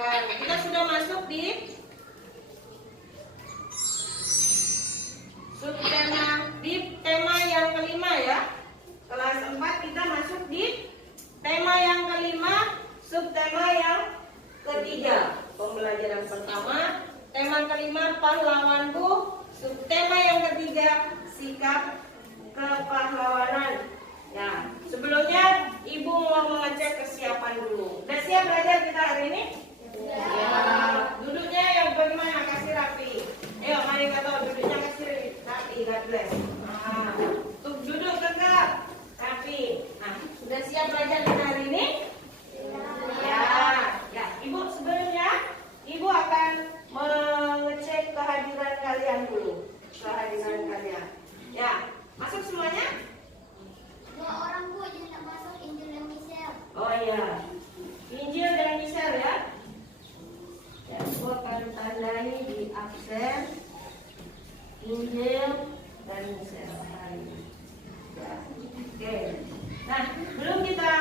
silakan. Kita sudah masuk di subtema, di tema yang kelima ya. Kelas 4 kita masuk di tema yang kelima, subtema yang ketiga. Pembelajaran pertama, tema kelima pahlawanku, subtema yang ketiga sikap kepahlawanan. Ya, sebelumnya Ibu mau mengecek kesiapan dulu. Udah siap belajar kita hari ini? Ya. Duduknya yang bagaimana? Kasih rapi. Ayo, mari kata duduknya kasih rapi. God bless. Nah, tuh duduk tegak, rapi. Nah, sudah siap belajar kita hari ini? Ya. Ya, Ibu sebelumnya Ibu akan mengecek kehadiran kalian dulu. Kehadiran kalian. Ya, masuk semuanya? 2 orang Bu, jadi tak masuk Injil dan Michelle. Oh iya, Injil dan Michelle ya. Ya, aku akan tandai di absen Injil dan Michelle hari ini. Ya, oke. Nah, belum kita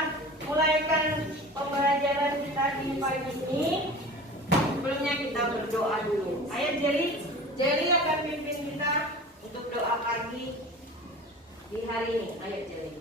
mulaikan pembelajaran kita di pagi ini, sebelumnya kita berdoa dulu. Ayo Jerry akan pimpin kita untuk doa pagi di hari ini. Ayo Jerry.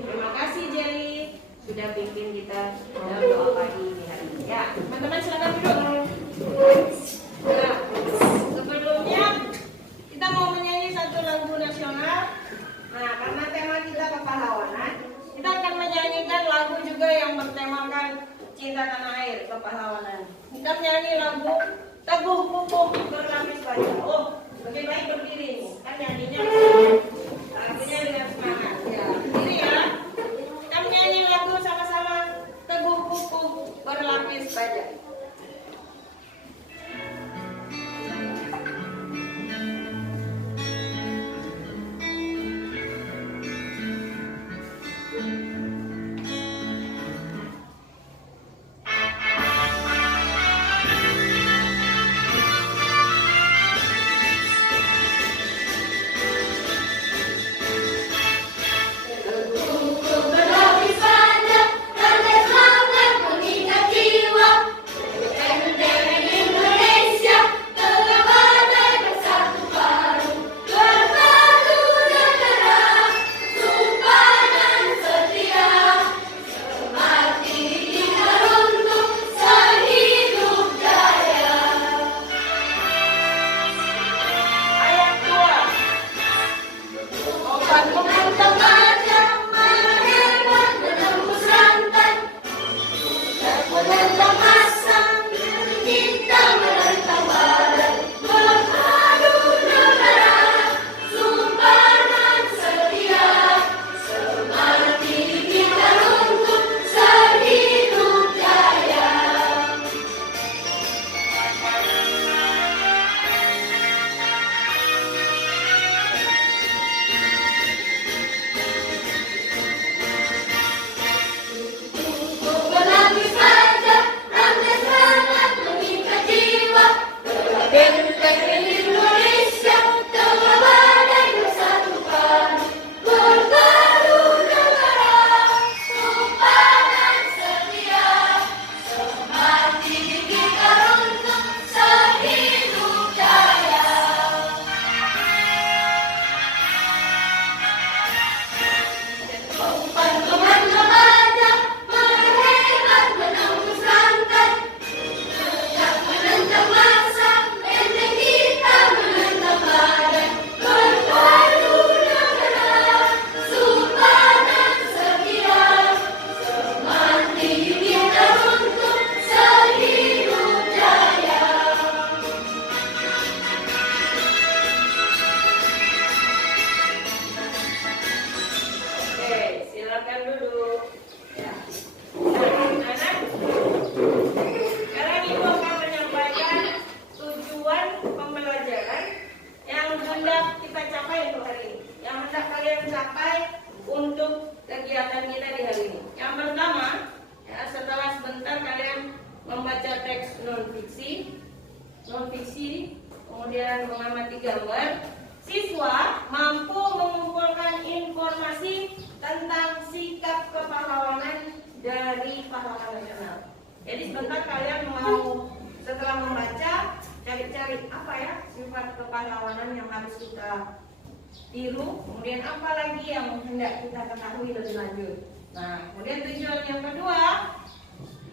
Terima kasih Jerry sudah pimpin kita dalam doa pagi ini hari ini. Ya, teman-teman silakan duduk. Nah, sebelumnya kita mau menyanyi satu lagu nasional. Nah, karena tema kita kepahlawanan, kita akan menyanyikan lagu juga yang bertemakan cinta tanah air, kepahlawanan. Kita menyanyi lagu Teguh Kukuh Berlapis Baja. Oh, lebih baik berdiri nih, kan nyanyinya lagunya dengan semangat. Ya, berdiri ya. Kita menyanyi lagu sama-sama Teguh Kukuh Berlapis Baja. silakan duduk. Ya. Anak-anak, sekarang Ibu akan menyampaikan tujuan pembelajaran yang hendak kita capai untuk hari ini. Yang hendak kalian capai untuk kegiatan kita di hari ini. Yang pertama, ya, setelah sebentar kalian membaca teks non-fiksi, kemudian mengamati gambar, siswa mampu mengumpulkan informasi tentang sikap kepahlawanan dari pahlawan nasional. Jadi sebentar kalian mau setelah membaca cari-cari apa ya sifat kepahlawanan yang harus kita tiru, kemudian apa lagi yang hendak kita ketahui lebih lanjut. Nah, kemudian tujuan yang kedua,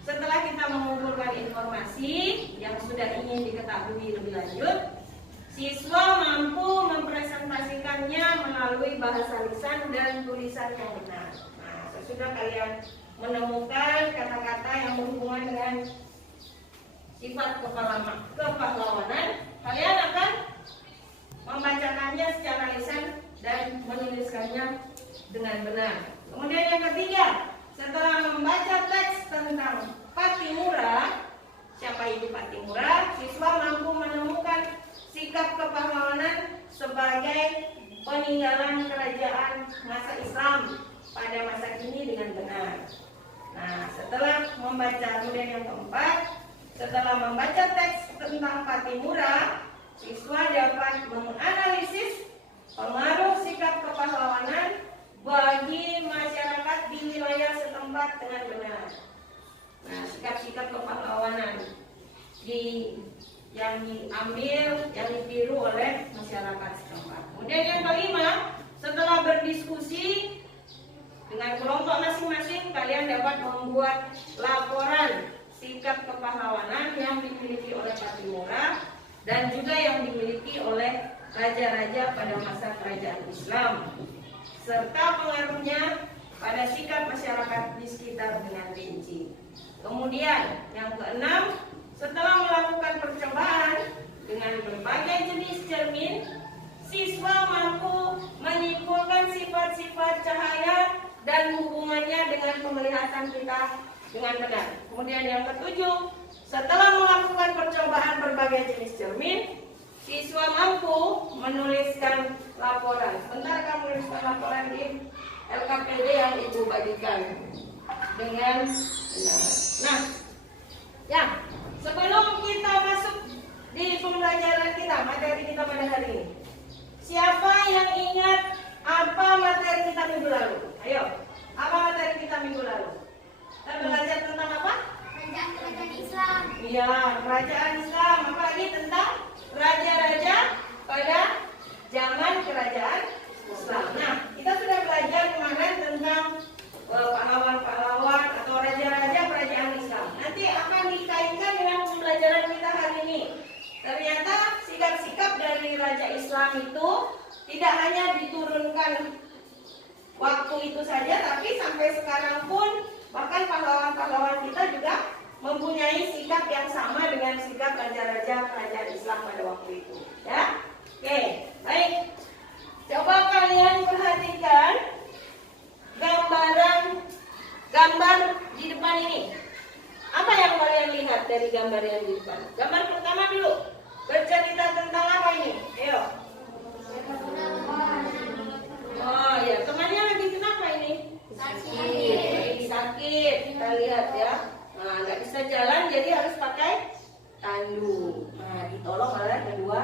setelah kita mengumpulkan informasi yang sudah ingin diketahui lebih lanjut, siswa mampu mempresentasikannya melalui bahasa lisan dan tulisan yang benar. Nah, sesudah kalian menemukan kata-kata yang berhubungan dengan sifat kepahlawanan, kalian akan membacakannya secara lisan dan menuliskannya dengan benar. Kemudian yang ketiga, setelah membaca teks tentang Pattimura, siapa itu Pattimura, siswa mampu menemukan sikap kepahlawanan sebagai peninggalan kerajaan masa Islam pada masa kini dengan benar. Nah, setelah membaca, kemudian yang keempat, setelah membaca teks tentang Pattimura, siswa dapat menganalisis pengaruh sikap kepahlawanan bagi masyarakat di wilayah setempat dengan benar. Nah, sikap-sikap kepahlawanan yang diambil, yang ditiru oleh masyarakat setempat. Kemudian yang kelima, setelah berdiskusi dengan kelompok masing-masing, kalian dapat membuat laporan sikap kepahlawanan yang dimiliki oleh Pattimura dan juga yang dimiliki oleh raja-raja pada masa kerajaan Islam, serta pengaruhnya pada sikap masyarakat di sekitar dengan rinci. Kemudian yang keenam, setelah melakukan percobaan dengan berbagai jenis cermin, siswa mampu menyimpulkan sifat-sifat cahaya dan hubungannya dengan penglihatan kita dengan benar. Kemudian yang ketujuh, setelah melakukan percobaan berbagai jenis cermin, siswa mampu menuliskan laporan. Sebentar akan menuliskan laporan di LKPD yang Ibu bagikan dengan benar. Nah, ya, sebelum kita masuk di pembelajaran kita, materi kita pada hari ini, siapa yang ingat apa materi kita minggu lalu? Ayo, apa materi kita minggu lalu? Kita belajar tentang apa? Kerajaan Islam. Iya, kerajaan Islam. Apalagi tentang raja-raja pada zaman kerajaan Islam. Nah, kita sudah belajar kemarin tentang pahlawan-pahlawan atau raja-raja kerajaan Islam. Nanti akan dikaitkan dengan pembelajaran kita hari ini. Ternyata sikap-sikap dari raja Islam itu tidak hanya diturunkan waktu itu saja, tapi sampai sekarang pun bahkan pahlawan-pahlawan kita juga mempunyai sikap yang sama dengan sikap raja-raja kerajaan Islam pada waktu itu. Ya, oke, baik. Coba kalian perhatikan gambar di depan ini. Apa yang kalian lihat dari gambar yang di depan? Gambar pertama dulu. Bercerita tentang apa ini? Ayo. Oh ya, temannya lagi kenapa ini? Sakit. Kita lihat ya. Nah, nggak bisa jalan, jadi harus pakai tandu. Nah, ditolong oleh kedua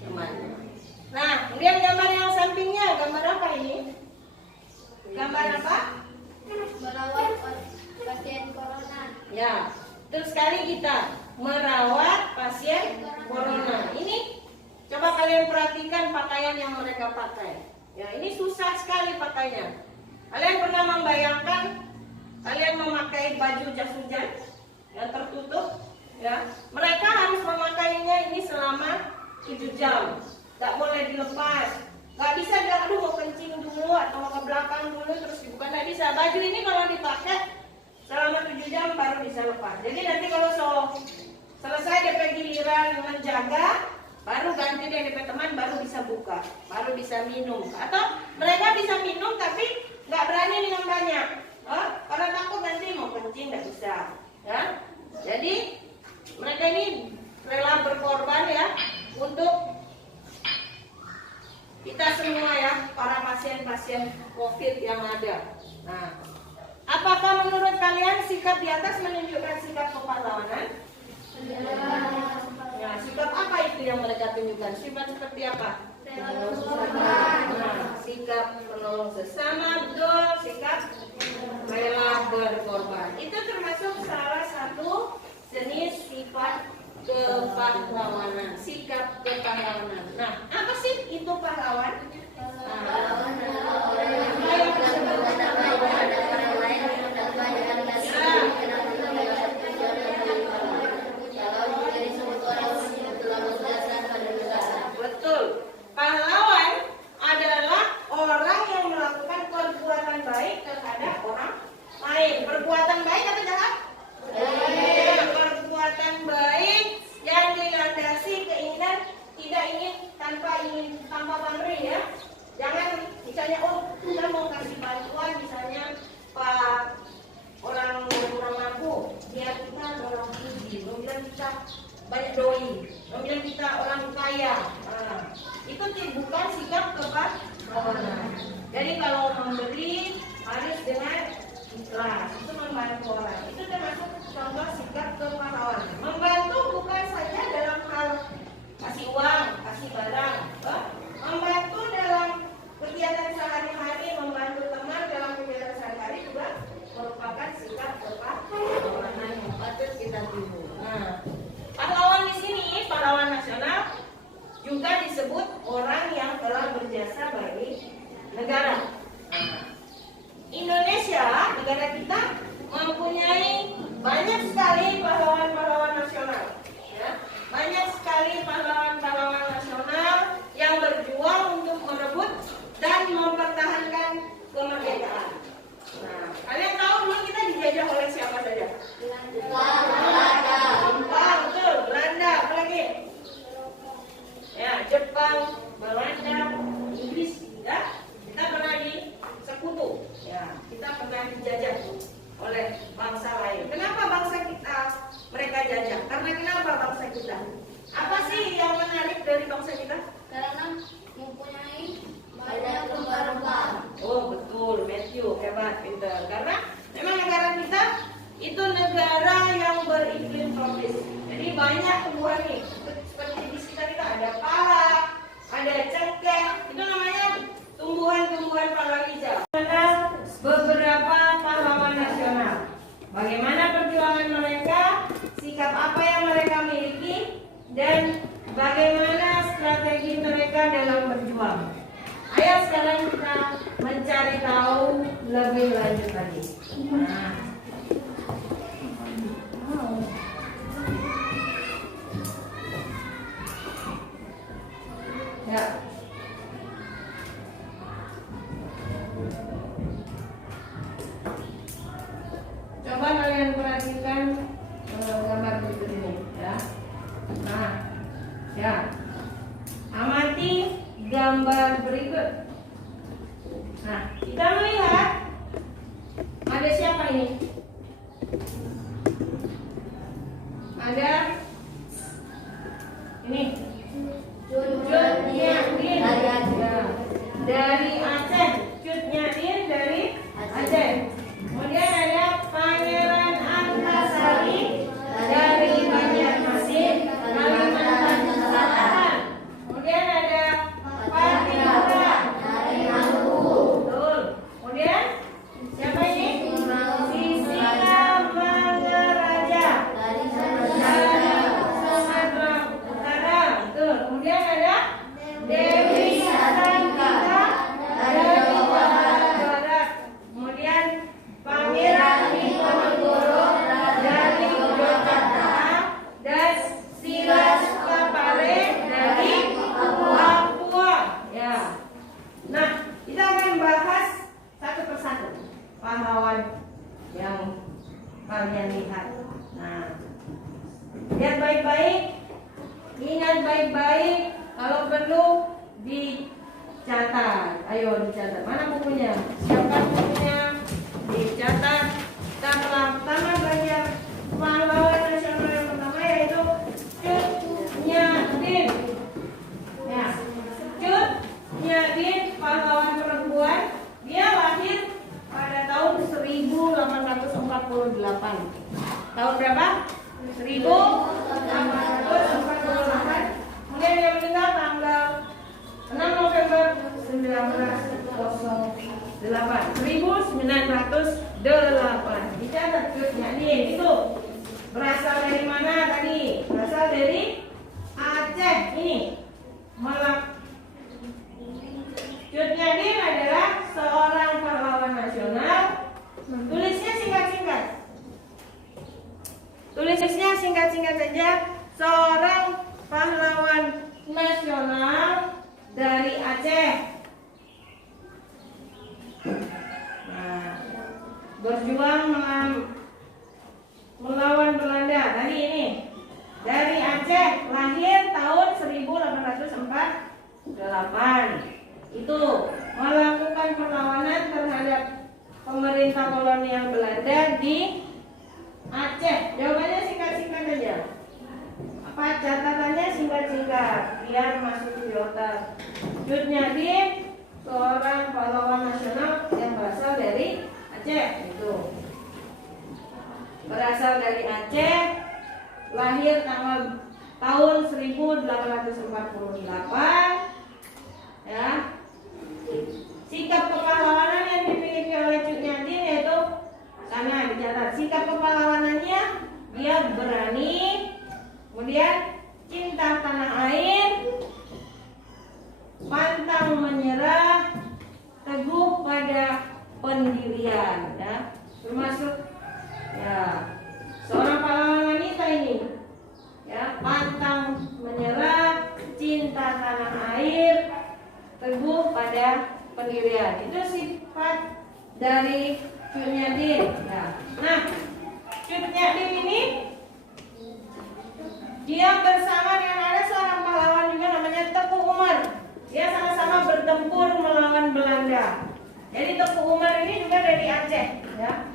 teman. Nah, kemudian gambar yang sampingnya, gambar apa ini? Gambar apa? Merawat pasien corona. Ya, terus sekali kita merawat pasien corona. Ini coba kalian perhatikan pakaian yang mereka pakai. Ya, ini susah sekali pakainya. Kalian pernah membayangkan kalian memakai baju jas hujan yang tertutup? Ya, mereka harus memakainya ini selama 7 jam. Gak boleh dilepas. Gak bisa dia aduh mau kencing dulu atau mau ke belakang dulu terus dibuka. Gak bisa. Baju ini kalau dipakai selama 7 jam baru bisa lepas. Jadi nanti kalau selesai DP giliran menjaga, baru ganti DP teman, baru bisa buka, baru bisa minum. Atau mereka bisa minum tapi nggak berani minum banyak. jadi mereka ini rela berkorban ya untuk kita semua ya, para pasien-pasien COVID yang ada. Nah, apakah menurut kalian sikap di atas menunjukkan sikap kepahlawanan? Nah, sikap apa itu yang mereka tunjukkan? Sifat seperti apa? Nah, sikap penolong sesama, betul. Sikap rela berkorban. Itu termasuk salah satu jenis sifat kepahlawanan, sikap kepahlawanan. Nah, apa sih itu pahlawan? Betul. Pahlawan adalah orang yang melakukan perbuatan baik terhadap orang lain. Perbuatan baik atau jahat? Perbuatan baik yang dilandasi keinginan, tidak ingin tanpa pamrih ya. Jangan misalnya kita mau kasih bantuan misalnya Pak orang kurang mampu, biar kita orang puji, bilang kita banyak doi, bilang kita orang kaya. Nah, itu bukan sikap kepahlawanan. Jadi kalau memberi harus dengan ikhlas, itu membantu orang. Itu termasuk contoh sikap kepahlawanan. Membantu bukan saja dalam hal kasih uang, kasih barang, membantu dalam kegiatan sehari-hari, membantu teman dalam kegiatan sehari-hari juga merupakan sikap kepahlawanan yang patut kita tiru. Nah, pahlawan di sini, pahlawan nasional juga disebut orang yang telah berjasa bagi negara. Nah, Indonesia, negara kita mempunyai banyak sekali pahlawan-pahlawan nasional. Ya, banyak sekali pahlawan-pahlawan nasional yang berjuang untuk merebut dan mempertahankan kemerdekaan. Nah, kalian tahu dulu kita dijajah oleh siapa saja? Jepang, betul. Belanda, apa lagi? Ya, Jepang, Belanda, Inggris, ya. Kita pernah disekutu, ya. Kita pernah dijajah oleh bangsa lain. Kenapa bangsa kita mereka jajah? Karena kenapa bangsa kita? Apa sih yang menarik dari bangsa kita? Karena mempunyai banyak rempah-rempah. Oh betul, Matthew, hebat, pintar. Karena memang negara kita itu negara yang beriklim tropis. Jadi banyak tumbuhan nih. Seperti di sekitar kita ada pala, ada cengkeh. Itu namanya tumbuhan-tumbuhan palawija. Ada beberapa pahlawan nasional. Bagaimana perjuangan mereka, sikap apa yang mereka miliki, dan bagaimana strategi mereka dalam berjuang. Ayo sekarang kita mencari tahu lebih lanjut lagi. Nah. Ya. Coba kalian perhatikan gambar berikut ini, ya. Nah, ya. Amati gambar berikut. Nah, kita melihat ada siapa ini? Ada ini. Cut Nyarin dari Aceh. Cut Nyarin dari Aceh. Kemudian ada Pangeran Antasari dari Banjarmasin, Kalimantan Selatan. Kemudian ada Patihura dari Maluku. Betul. Kemudian siapa ini? Sisila Mangaraja dari Sumatera Utara. Betul. Kemudian ada Dewi Sartika dari Barat. Kemudian Pangeran Diponegoro dari Yogyakarta dan Silas Papare dari Papua. Ya. Nah, kita akan bahas satu persatu pahlawan yang kalian lihat. Nah, lihat baik-baik, ingat baik-baik, kalau perlu dicatat. Ayo dicatat. Mana bukunya? Siapkan bukunya, dicatat. Kita pertama belajar pahlawan nasional. Tahun berapa? 1848. Kemudian dia meninggal tanggal 6 November 1908. 1908. Dicatat cutnya dia itu. Berasal dari mana tadi? Berasal dari Aceh. Ini Cut Nyadim adalah seorang pahlawan nasional. Tulisnya singkat-singkat. Tulisnya singkat-singkat saja. Seorang pahlawan nasional dari Aceh. Nah, berjuang melawan Belanda. Tadi ini dari Aceh, lahir tahun 1848. Itu melakukan perlawanan terhadap pemerintah kolonial Belanda di Aceh. Jawabannya singkat-singkat aja. Apa catatannya singkat-singkat biar masuk di otak. Cut Nyadim seorang pahlawan nasional yang berasal dari Aceh. Itu berasal dari Aceh, lahir tahun 1848. Ya. Sikap kepahlawanan yang dimiliki oleh Cut Nyadim yaitu sana dicatat. Sikap kepahlawanannya dia berani, kemudian cinta tanah air, pantang menyerah, teguh pada pendirian, ya. Termasuk ya seorang pahlawan wanita ini, ya, pantang menyerah, cinta tanah air, teguh pada pendirian. Itu sifat dari Cut Nyadim. Ya. Nah, Cut Nyadim ini dia bersama dengan ada seorang pahlawan juga namanya Teku Umar. Dia sama-sama bertempur melawan Belanda. Jadi Teku Umar ini juga dari Aceh, ya.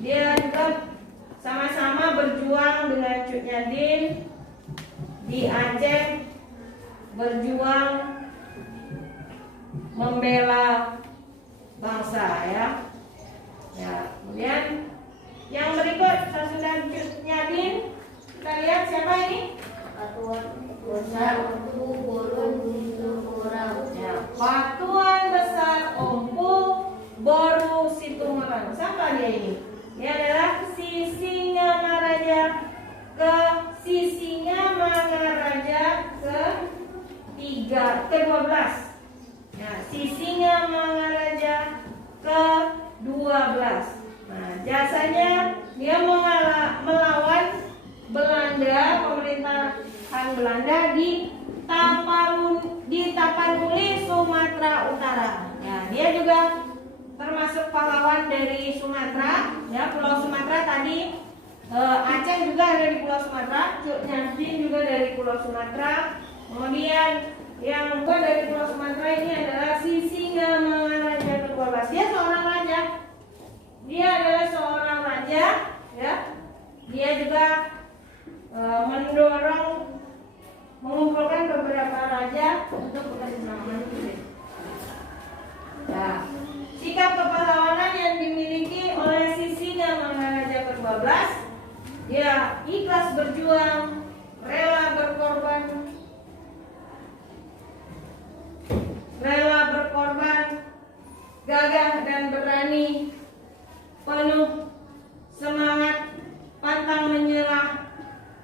Dia juga sama-sama berjuang dengan Cut Nyadim di Aceh, berjuang membela bangsa, ya. Ya, kemudian yang berikut sesudah Cut Nyadim, kita lihat siapa ini? Patuan Besar Ompu Boru Situmorang. Siapa dia ini? Dia adalah Sisingamangaraja ke-12. Ya, Sisingamangaraja ke-12. Nah, jasanya dia melawan Belanda, pemerintahan Belanda di Tapanuli, Sumatera Utara. Ya, dia juga termasuk pahlawan dari Sumatera, ya, Pulau Sumatera tadi. Aceh juga ada di Pulau Sumatera, Cut Nyadim juga dari Pulau Sumatera. Kemudian yang kedua dari Pulau Sumatera ini adalah Sisingamangaraja ke-12. Dia seorang raja. Dia adalah seorang raja, ya. Dia juga mengumpulkan beberapa raja untuk bekerjasama. Ya. Sikap kepahlawanan yang dimiliki oleh Sisingamangaraja ke-12, dia ikhlas berjuang, rela berkorban, gagah dan berani, penuh semangat, pantang menyerah,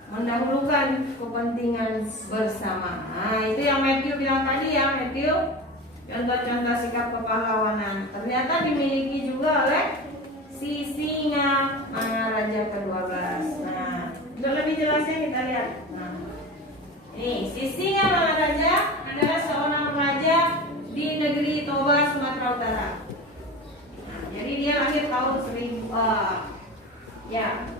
mendahulukan kepentingan bersama. Nah, itu yang Matthew bilang tadi, ya, Matthew. Contoh-contoh sikap kepahlawanan ternyata dimiliki juga oleh Sisingamangaraja ke-12. Nah, untuk lebih jelasnya kita lihat. Nah, ini Sisingamangaraja adalah seorang raja di negeri Toba, Sumatera Utara. Nah, jadi dia lahir tahun 1000 ya.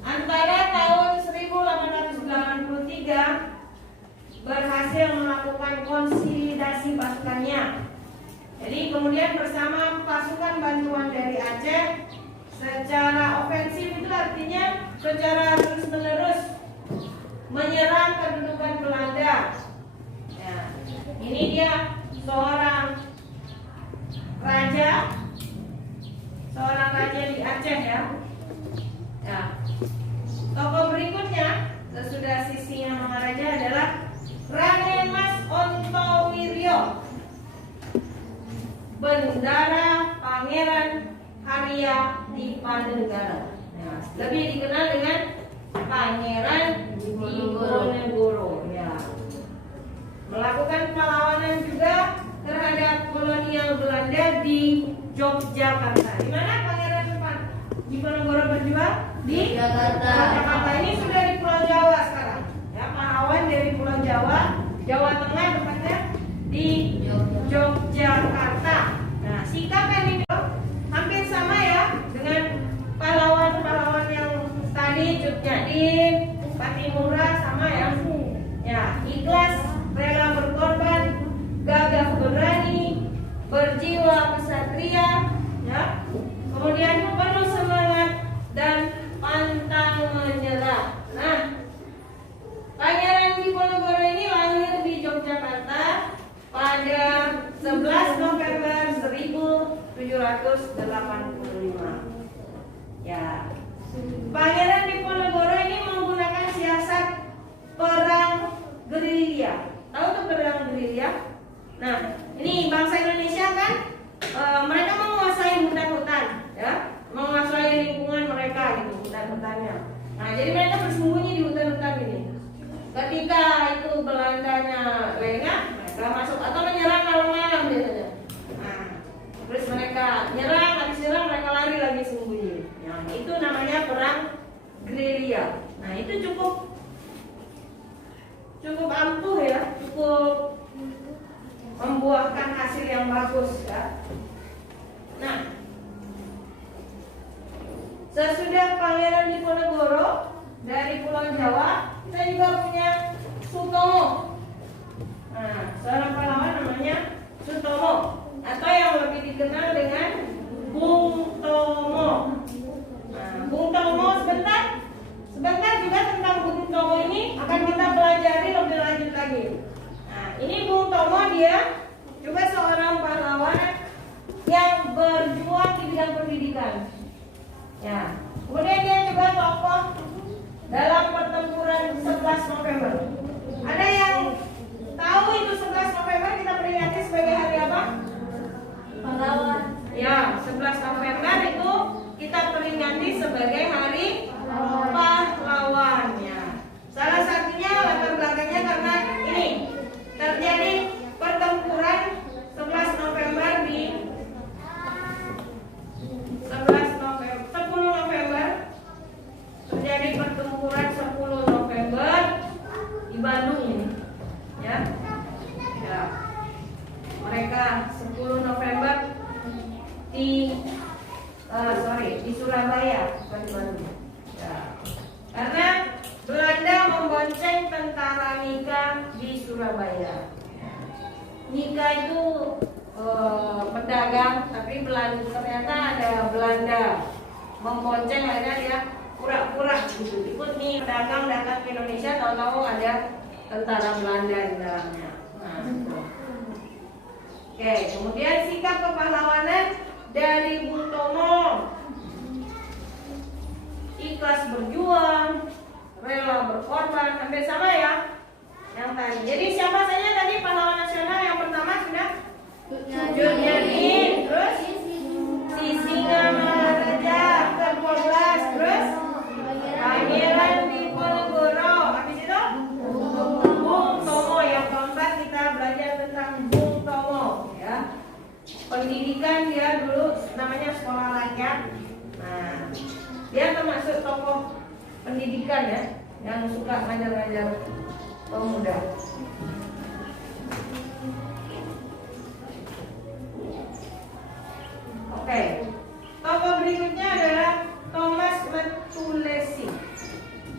Antara tahun 1883 berhasil melakukan konsolidasi pasukannya. Jadi kemudian bersama pasukan bantuan dari Aceh secara ofensif, itu artinya secara terus-menerus menyerang kedudukan Belanda. Ya, ini dia seorang raja di Aceh, ya. Ya. sesudah Sisinga Maharaja adalah Raden Mas Ontowiryo, Bendara Pangeran Arya Dipanegara. Nah, lebih dikenal dengan Pangeran Diponegoro. Ya. Melakukan perlawanan juga terhadap kolonial Belanda di Yogyakarta. Di mana Pangeran Diponegoro berjuang? Di Jakarta. Ini sudah di Pulau Jawa sekarang. Ya, pahlawan dari Pulau Jawa, Jawa Tengah tepatnya di Yogyakarta. Nah, sikap ini hampir sama ya dengan pahlawan-pahlawan yang tadi, Cut Nyadim, Patimura sama ya. Ya, ikhlas, rela berkorban, gagah berani, berjiwa kesatria, ya. Kemudian penuh semangat dan pantang menyerah. Nah, Pangeran Diponegoro ini lahir di Yogyakarta pada 11 November 1785. Ya. Pangeran Diponegoro ini menggunakan siasat perang gerilya. Tahu tuh perang gerilya? Nah, ini bangsa Indonesia kan mereka menguasai hutan-hutan, ya, menguasai lingkungan mereka gitu, hutan-hutannya. Nah, jadi mereka bersembunyi di hutan-hutan ini. Ketika itu Belandanya lengah, mereka masuk atau menyerang malam-malam biasanya. Nah, terus mereka nyerang, habis nyerang mereka lari lagi sembunyi. Nah, itu namanya perang gerilya. Nah, itu cukup ampuh ya, cukup membuahkan hasil yang bagus ya. Nah, sesudah Pangeran Diponegoro dari Pulau Jawa, kita juga punya Sutomo. Nah, seorang pahlawan namanya Sutomo atau yang lebih dikenal dengan Bung Tomo. Nah, Bung Tomo sebentar juga tentang Bung Tomo ini akan kita pelajari lebih lanjut lagi. Nah, ini Bung Tomo, dia juga seorang pahlawan yang berjuang di bidang pendidikan. Ya, kemudian dia juga tokoh dalam pertempuran 11 November. Ada yang tahu itu 11 November kita peringati sebagai hari apa? Pahlawan. Ya, 11 November itu kita peringati sebagai hari pahlawan. Ya. Salah satunya latar belakangnya karena ini terjadi pertempuran 11 November di 10 November terjadi pertempuran 10 November di Bandung ini, ya. Ya. Mereka 10 November di Surabaya, bukan di Bandung. Ya. Karena Belanda membonceng tentara Nika di Surabaya. Nika itu pedagang, tapi ternyata ada Belanda membonceng, akhirnya dia pura-pura gitu ikut nih pedagang datang ke Indonesia, tahu-tahu ada tentara Belanda di dalamnya. Nah, oke, kemudian sikap kepahlawanan dari Bung Tomo: ikhlas berjuang, rela berkorban, hampir sama ya yang tadi. Jadi siapa saja tadi pahlawan nasional yang pertama sudah? Cut Nyadim, terus Sisinga Maharaja, ke-12, terus Pangeran Diponegoro, habis itu Bung Tomo. Yang keempat kita belajar tentang Bung Tomo, ya. Pendidikan dia dulu namanya sekolah rakyat. Nah, dia termasuk tokoh pendidikan ya, yang suka ngajar-ngajar pemuda. Oke, tokoh berikutnya adalah Thomas Matulesi.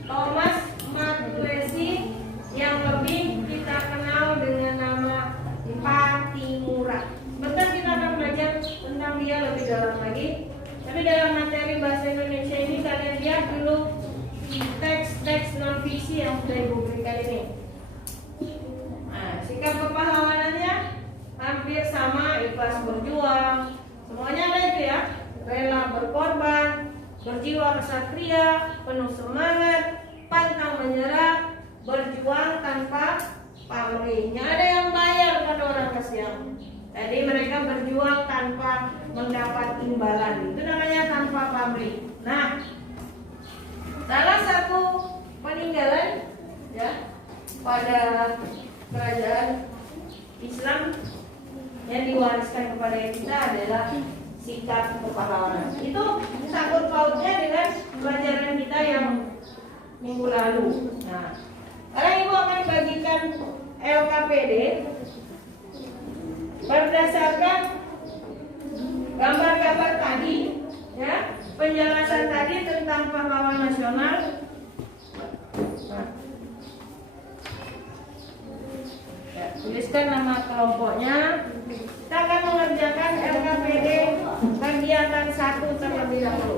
Thomas Matulesi yang lebih kita kenal dengan nama Patimura. Bentar kita akan belajar tentang dia lebih dalam lagi. Tapi dalam materi bahasa Indonesia ini kalian lihat dulu teks-teks non fiksi yang sudah ibu berikan ini. Nah, sikap kepahlawanannya hampir sama, ikhlas berjuang, semuanya ada itu ya, rela berkorban, berjiwa kesatria, penuh semangat, pantang menyerah, berjuang tanpa pamrih. Nggak ada yang bayar pada orang kasihan. Jadi mereka berjuang tanpa mendapat imbalan. Itu namanya tanpa pamrih. Nah, salah satu peninggalan ya pada kerajaan Islam yang diwariskan kepada kita adalah sikap kepahlawanan. Itu sangkut pautnya dengan pelajaran kita yang minggu lalu. Nah, sekarang Ibu akan bagikan LKPD berdasarkan gambar-gambar tadi, ya, penjelasan tadi tentang pahlawan nasional. Nah, ya, tuliskan nama kelompoknya. Kita akan mengerjakan LKPD kegiatan 1 terlebih dahulu.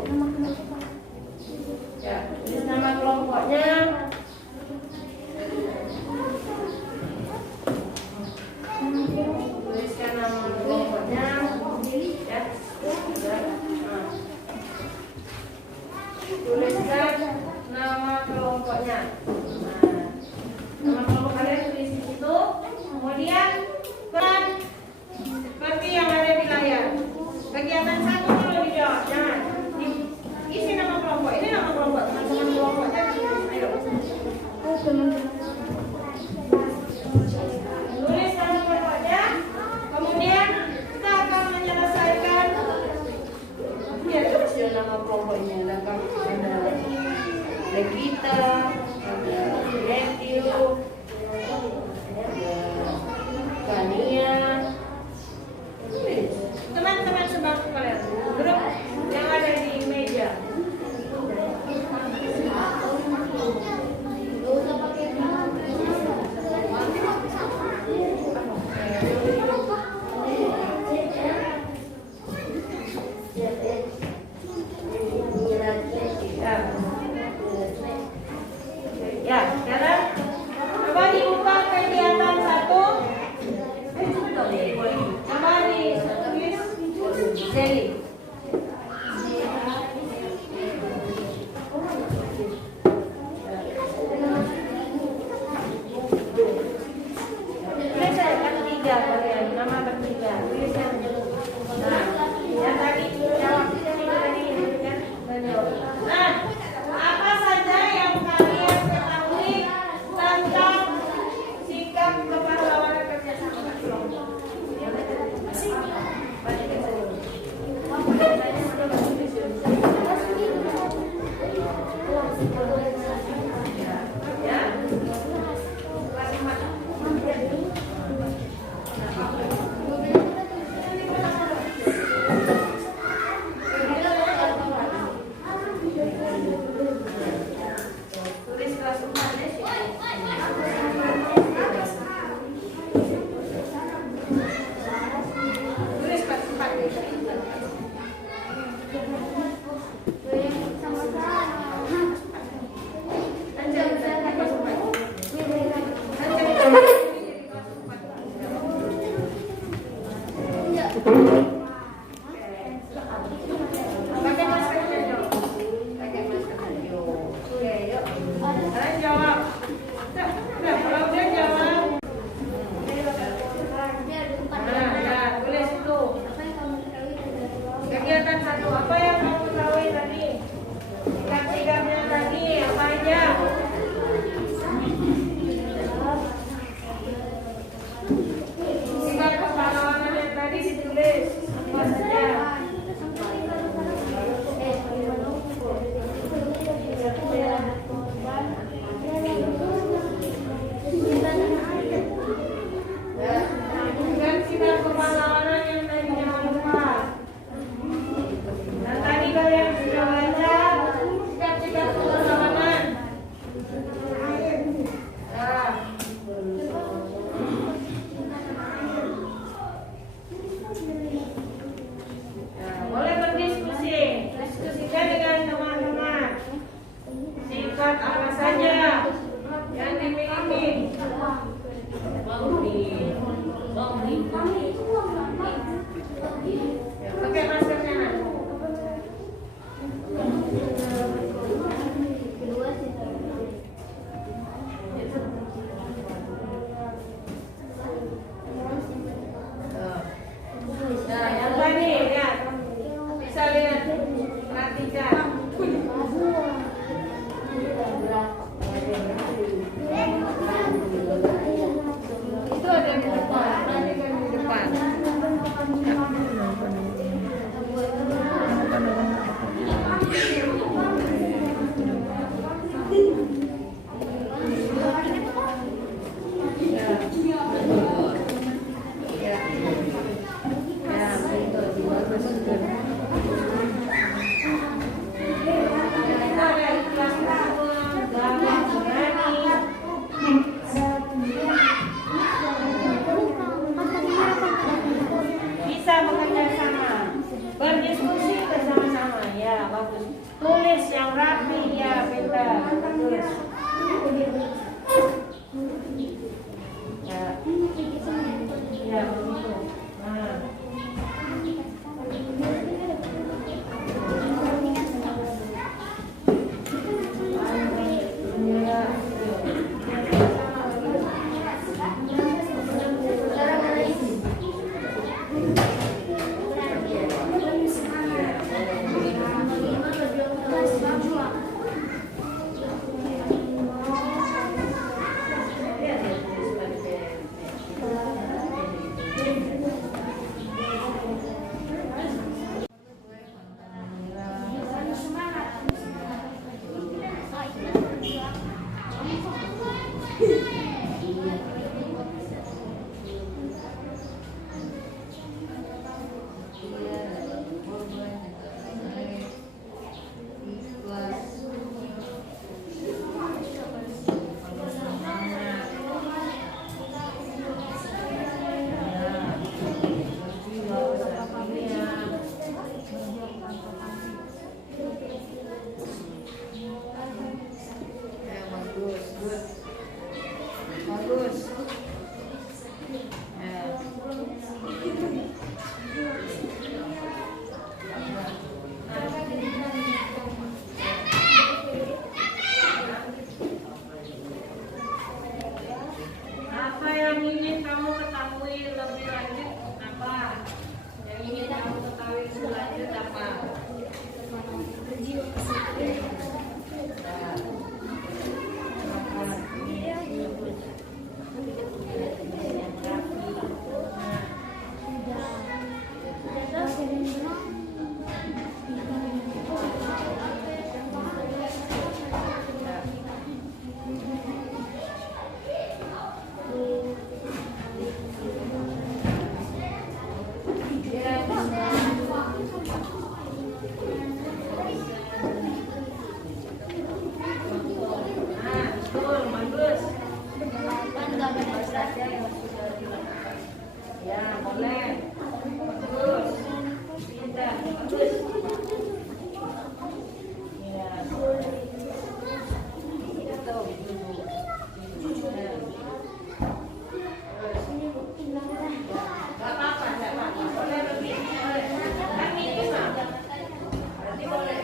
Ya, tulis nama kelompoknya. Tuliskan nama kelompoknya. Ya, nah. Tuliskan nama kelompoknya. Nah, nama kelompok kalian tulis di situ. Kemudian peran seperti yang ada di layar. Kegiatan 1 dulu dijawab. Jangan isi nama kelompok. Ini nama kelompok. Teman-teman kelompoknya tulis. Ayo. Tulis nama kelompoknya. Kemudian kita akan menyelesaikan. Ya, tulis ya nama kelompoknya. Ada Legita, ada Matthew, ada Kania. Teman-teman sebangku kalian, grup yang ada di meja. Ya, sekarang Tika. Itu ada di depan. Ada di depan. Bisa bekerja sama, berdiskusi bersama-sama, ya bagus. Tulis yang rapi, ya pintar. Tulis. Ya, ya begitu. Nah. Bagus. Apa yang ingin kamu ketahui lebih lanjut? Apa yang ingin kamu ketahui lebih lanjut apa? Ya, boleh. Bagus. Pintar. Bagus. Ya. Itu. Gak apa-apa, gak apa-apa. Boleh lebih. Kan minimal. Berarti boleh.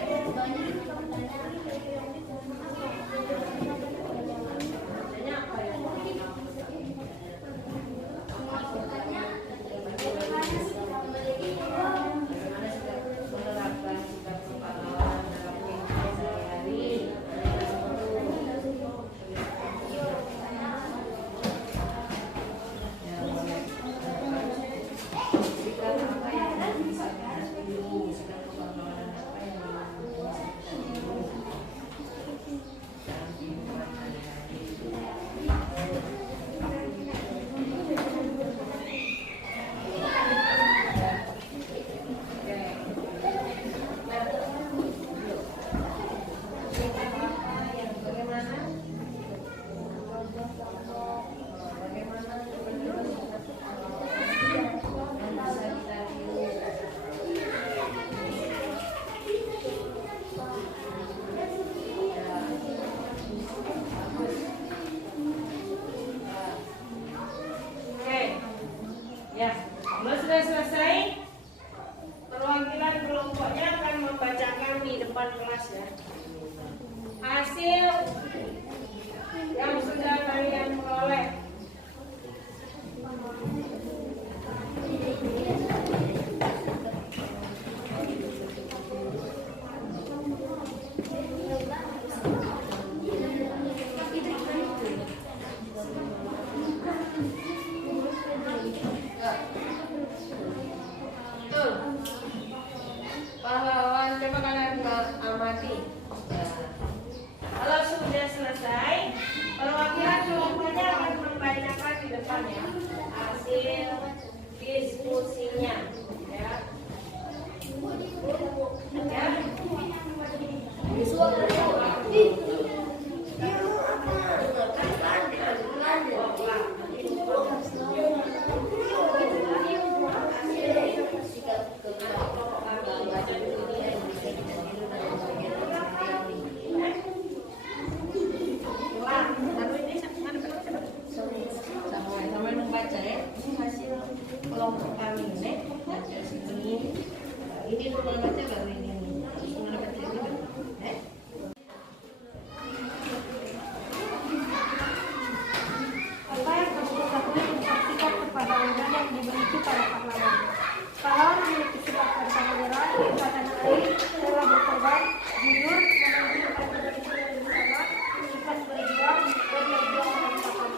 Ya, kalau sudah selesai, perwakilan kelompoknya akan membacakan di depan kelas ya. Hasil yang sudah kalian peroleh. amati. Ya. Kalau sudah selesai, perwakilan kelompoknya akan membacakan di depannya hasil diskusinya. Ya. Ya. Sama membaca ya, ini hasil kelompok kami nih, baca sini. Ini dulu baca baru ini. Mana baca ini? Apa yang kamu ketahui tentang sikap kepahlawanan yang dimiliki para pahlawan? Pahlawan memiliki sifat pantang menyerah, tanah air, rela berkorban, jujur, menunjukkan kebencian yang bersama, ikhlas berjuang, dan berjuang menciptakan.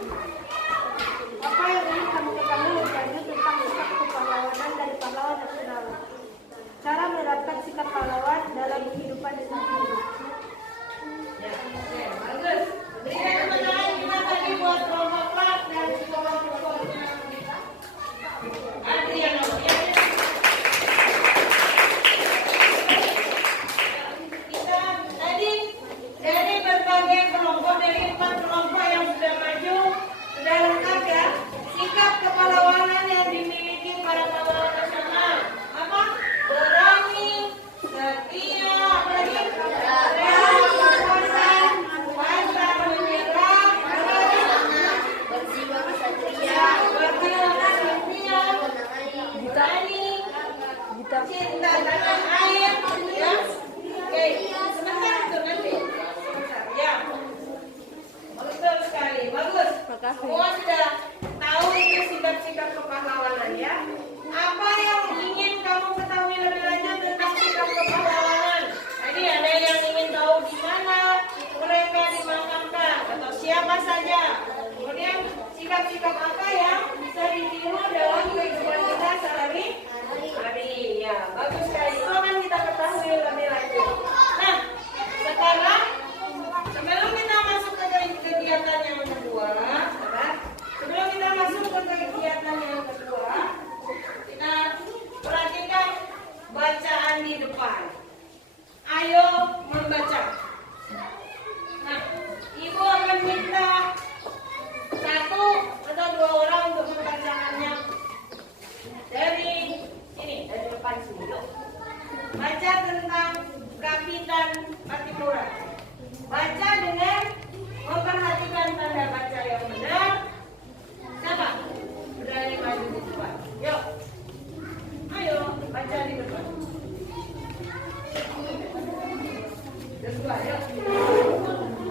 Apa yang ingin kamu ketahui lebih tentang sikap kepahlawanan dari pahlawan nasional? Cara menerapkan sikap pahlawan dalam kehidupan sehari-hari. Ya, oke, bagus. Berikan tepuk tangan kita tadi buat kelompok kelas dan kelompok-kelompoknya. Adriano, ya. Kita tadi dari berbagai kelompok, dari 4 kelompok yang sudah maju, sudah lengkap ya. Sikap kepahlawanan yang dimiliki para pahlawan nasional. Apa? Berani, setia, apa lagi? Cinta tanah air, ya. Oke, sebentar itu nanti. Ya, betul sekali, bagus. Semua sudah tahu itu sikap-sikap kepahlawanan ya. Apa yang ingin kamu ketahui lebih lanjut tentang sikap kepahlawanan? Tadi ada yang ingin tahu di mana mereka dimakamkan atau siapa saja. Kemudian sikap-sikap apa yang bisa ditiru dalam kehidupan kita sehari-hari? Ya, bagus sekali. Itu akan kita ketahui lebih lanjut. Nah, sekarang sebelum kita masuk ke kegiatan yang kedua, sebelum kita masuk ke kegiatan yang kedua, kita perhatikan bacaan di depan. Ayo membaca. Nah, ibu akan minta 1 atau 2 orang untuk membacakannya dari ini, dari depan sini. Yuk. Baca tentang Kapitan Patimura. Baca dengan memperhatikan tanda baca yang benar. Siapa? Berani maju di depan. Yuk. Ayo, baca di depan. Berdua, yuk.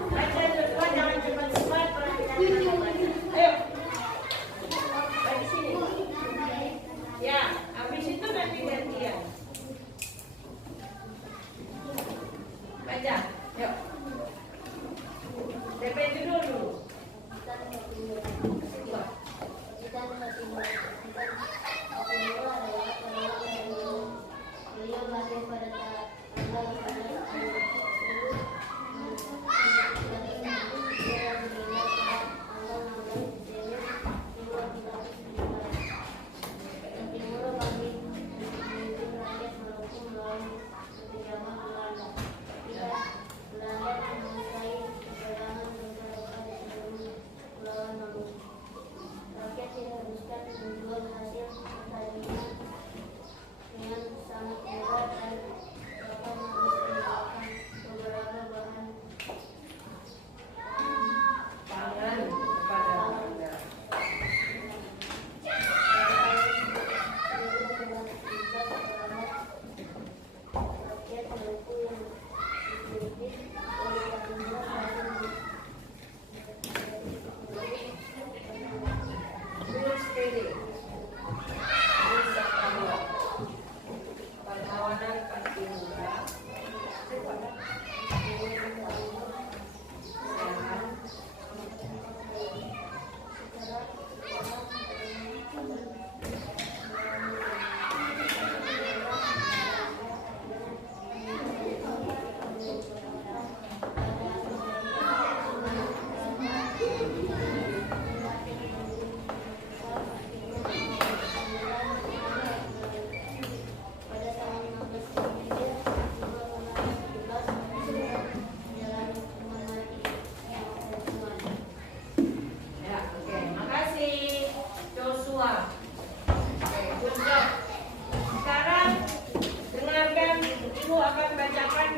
Baca berdua, jangan cepat-cepat, perhatikan tanda baca. Ayo. Baca sini. Ya, habis itu nanti gantian. Baca, yuk. DP judul dulu.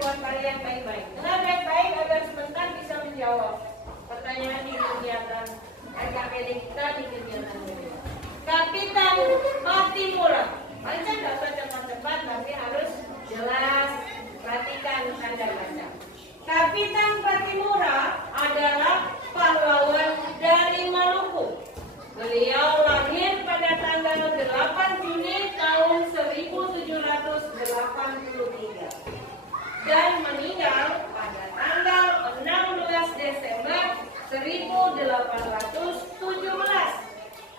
buat kalian baik-baik. Dengar baik-baik agar sebentar bisa menjawab pertanyaan di kegiatan SKPD kita di kegiatan ini. Kapitan Patimura. Baca nggak usah cepat-cepat, tapi harus jelas. Perhatikan tanda baca. Kapitan Patimura adalah pahlawan dari Maluku. Beliau lahir pada tanggal 8 Juni tahun 1783 dan meninggal pada tanggal 16 Desember 1817.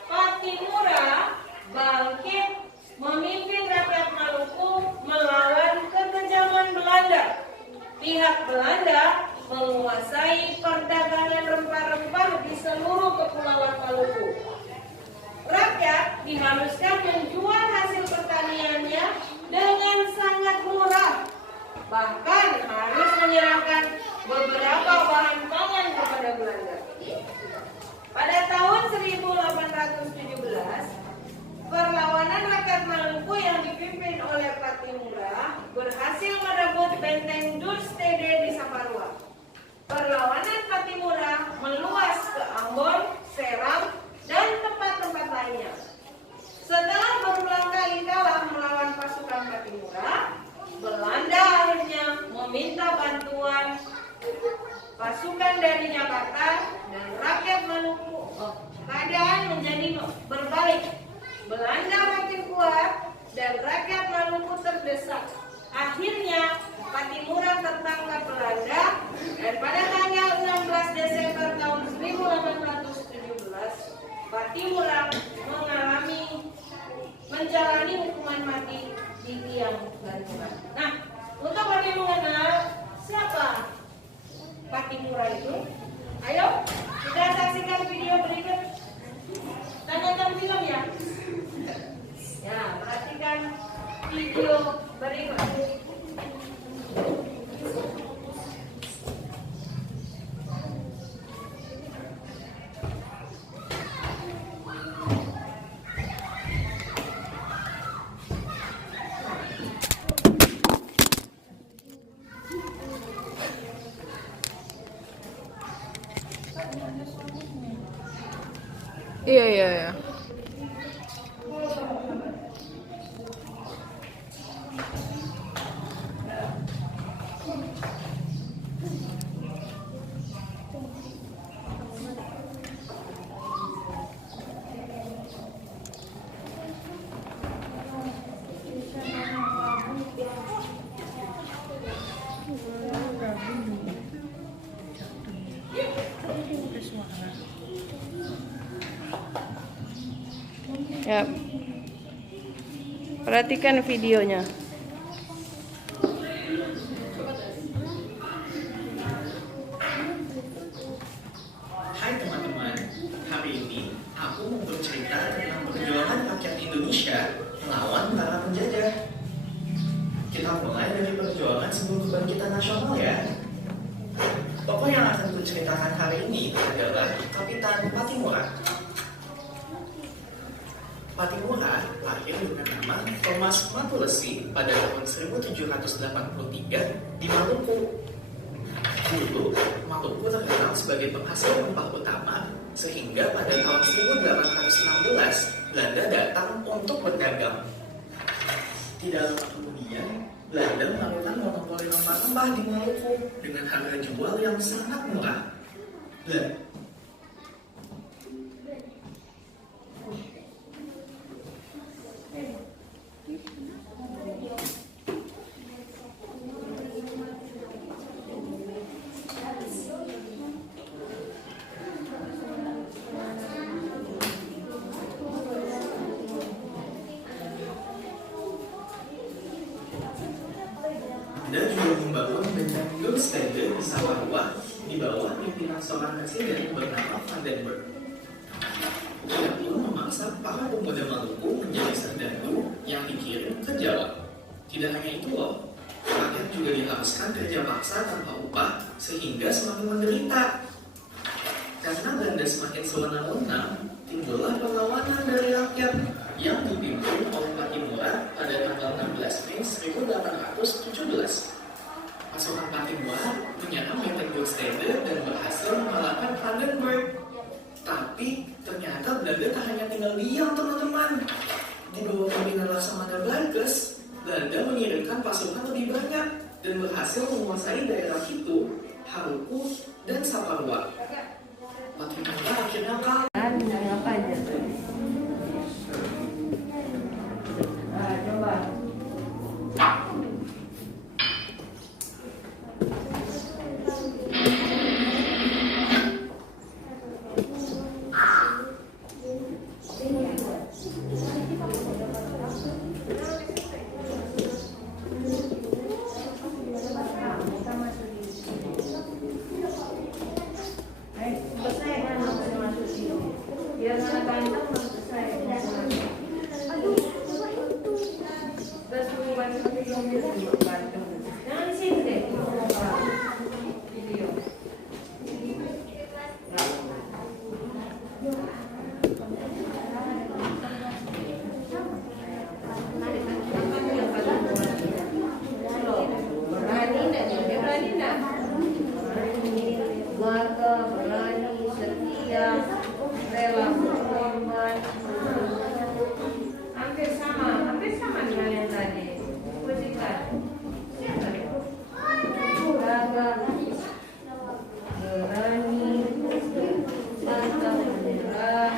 Patimura bangkit memimpin rakyat Maluku melawan kekejaman Belanda. Pihak Belanda menguasai perdagangan rempah-rempah di seluruh kepulauan Maluku. Rakyat diharuskan menjual hasil pertaniannya dengan sangat murah, bahkan harus menyerahkan beberapa bahan pangan kepada Belanda. Pada tahun 1817, perlawanan rakyat Maluku yang dipimpin oleh Patimura berhasil merebut benteng Dulstede di Saparua. Perlawanan Patimura meluas ke Ambon, Seram, dan tempat-tempat lainnya. Setelah berulang kali kalah melawan pasukan Patimura, Belanda akhirnya meminta bantuan pasukan dari Jakarta dan rakyat Maluku. Keadaan menjadi berbalik. Belanda makin kuat dan rakyat Maluku terdesak. Akhirnya Patimura tertangkap Belanda dan pada tanggal 16 Desember tahun 1817 Patimura menjalani hukuman mati di tiang gantungan. Nah, untuk kalian mengenal siapa Patimura itu, ayo kita saksikan video berikut. Tonton film ya. Ya, perhatikan video berikut. Iya. Ya, perhatikan videonya. Hai teman-teman, hari ini aku mau bercerita tentang perjuangan rakyat Indonesia melawan para penjajah. Kita mulai dari perjuangan sebelum kebangkitan nasional ya. Tokoh yang akan kuceritakan hari ini adalah Kapitan Patimura. Patimura lahir dengan nama Thomas Matulesi pada tahun 1783 di Maluku. Dulu, Maluku terkenal sebagai penghasil rempah utama, sehingga pada tahun 1816 Belanda datang untuk berdagang. Tidak lama kemudian, Belanda melakukan monopoli rempah-rempah di Maluku dengan harga jual yang sangat murah. Anda juga membangun benteng Dulstede di Saparua di bawah pimpinan seorang presiden bernama Vandenberg. Ia pun memaksa para pemuda Maluku menjadi serdadu yang dikirim ke Jawa. Tidak hanya itu loh, rakyat juga diharuskan kerja paksa tanpa upah sehingga semakin menderita. Karena Belanda semakin sewenang-wenang, timbullah perlawanan dari rakyat yang dipimpin oleh Patimura pada tanggal 16 Mei 1817. Bundesstede dan berhasil mengalahkan Brandenburg. Tapi ternyata Belanda tak hanya tinggal diam, teman-teman. Di bawah pimpinan Laksamana Blanques, Belanda mengirimkan pasukan lebih banyak dan berhasil menguasai daerah Kitu, Haruku, dan Saparua. Bagaimana akhirnya kalah? Apa aja? Nah, coba. Biar mana ganteng belum selesai. Terus bukan seperti yang ganteng. Jangan di sini deh. Video. Berani enggak? Dia berani enggak? Keluarga berani, setia, rela berkorban. Hampir sama dengan yang tadi. Pujikan. Keluarga berani, pantang menyerah.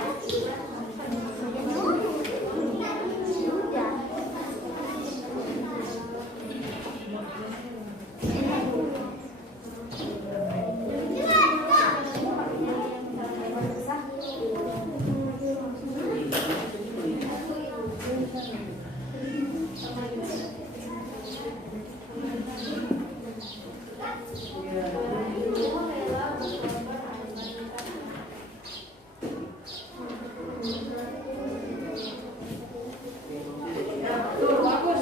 Tuh, bagus.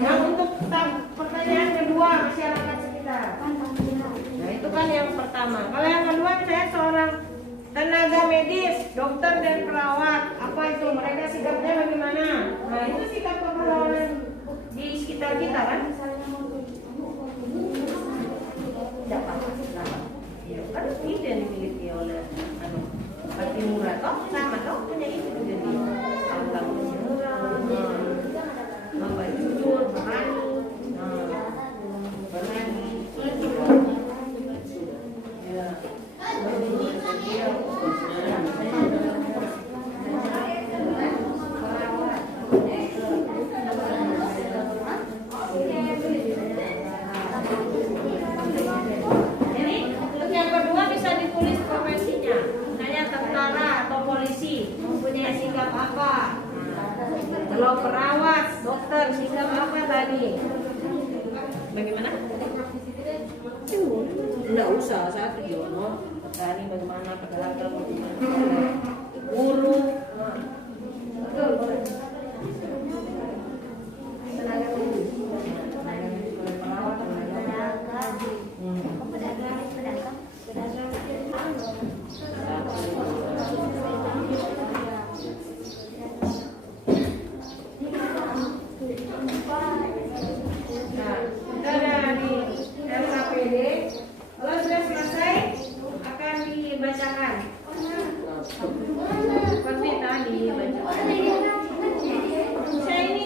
Yang untuk pertanyaan kedua masyarakat sekitar. Nah itu kan yang pertama. Kalau yang kedua saya seorang tenaga medis, dokter dan perawat. Apa itu? Mereka sikapnya bagaimana? Nah itu sikap keperawatan di sekitar kita kan? Tidak apa-apa. Ya, kan itu yang dimiliki oleh Parti Murah toh sama toh punya itu jadi pantang menyerah. Apa itu? Berani. Berani. Ya. Jadi untuk yang kedua bisa ditulis profesinya, misalnya tentara atau polisi mempunyai sikap apa. Kalau perawat, dokter sikap apa tadi? Bagaimana? Enggak usah satu Yono. Tadi bagaimana pedagang, bagaimana guru. Betul, boleh. Tenaga medis. Tenaga medis, perawat, tenaga Nah, kita ada di LKPD. Kalau sudah selesai akan dibacakan seperti tadi bacakan. Saya ini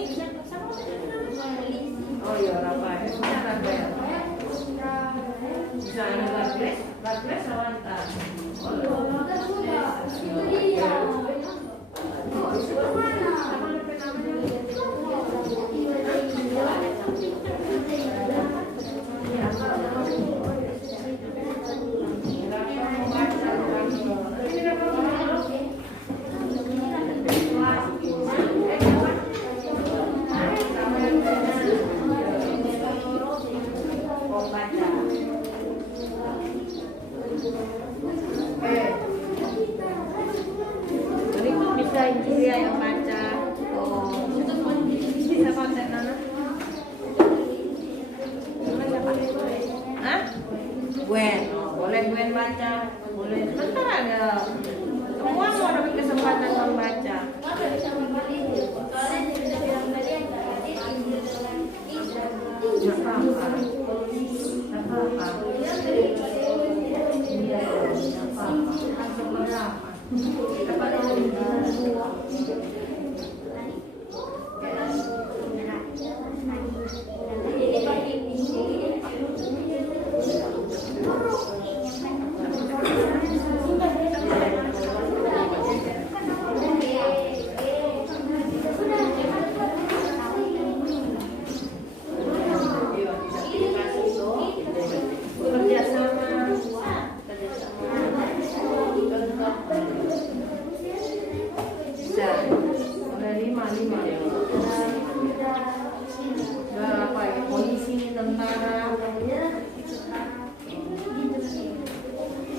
Apa ya? Polisi, tentara,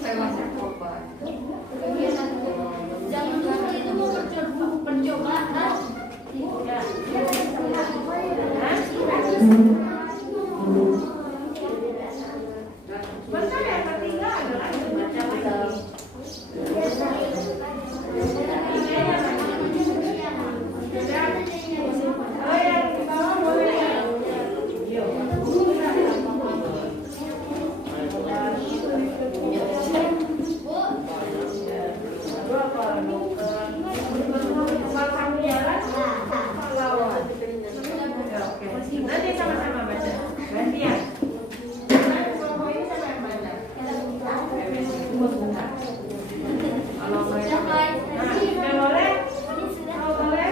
saya korban. Jangan lupa itu mau percobaan. Ya. Betul yang ketiga adalah baca lagi. Oh yang di bawah boleh ya? Nanti sama-sama baca. Gantian. Kelompok ini siapa yang baca? Kalau boleh. Nah, sudah boleh? Kalau boleh?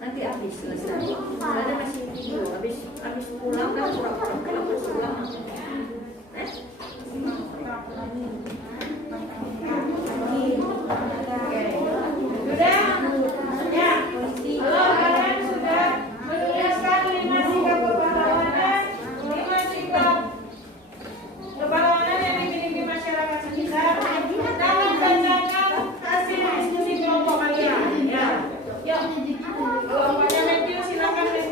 Nanti habis selesai. Ada masih video. Habis pulang kan pura-pura pulang. Sudah? Ya. Halo, kalian sudah menuliskan 5 sikap kepahlawanan, 5 sikap kepahlawanan yang dimiliki masyarakat sekitar. Dalam bacakan hasil diskusi kelompok kalian. Ya. Yuk. Kelompoknya Matthew, silakan Matthew.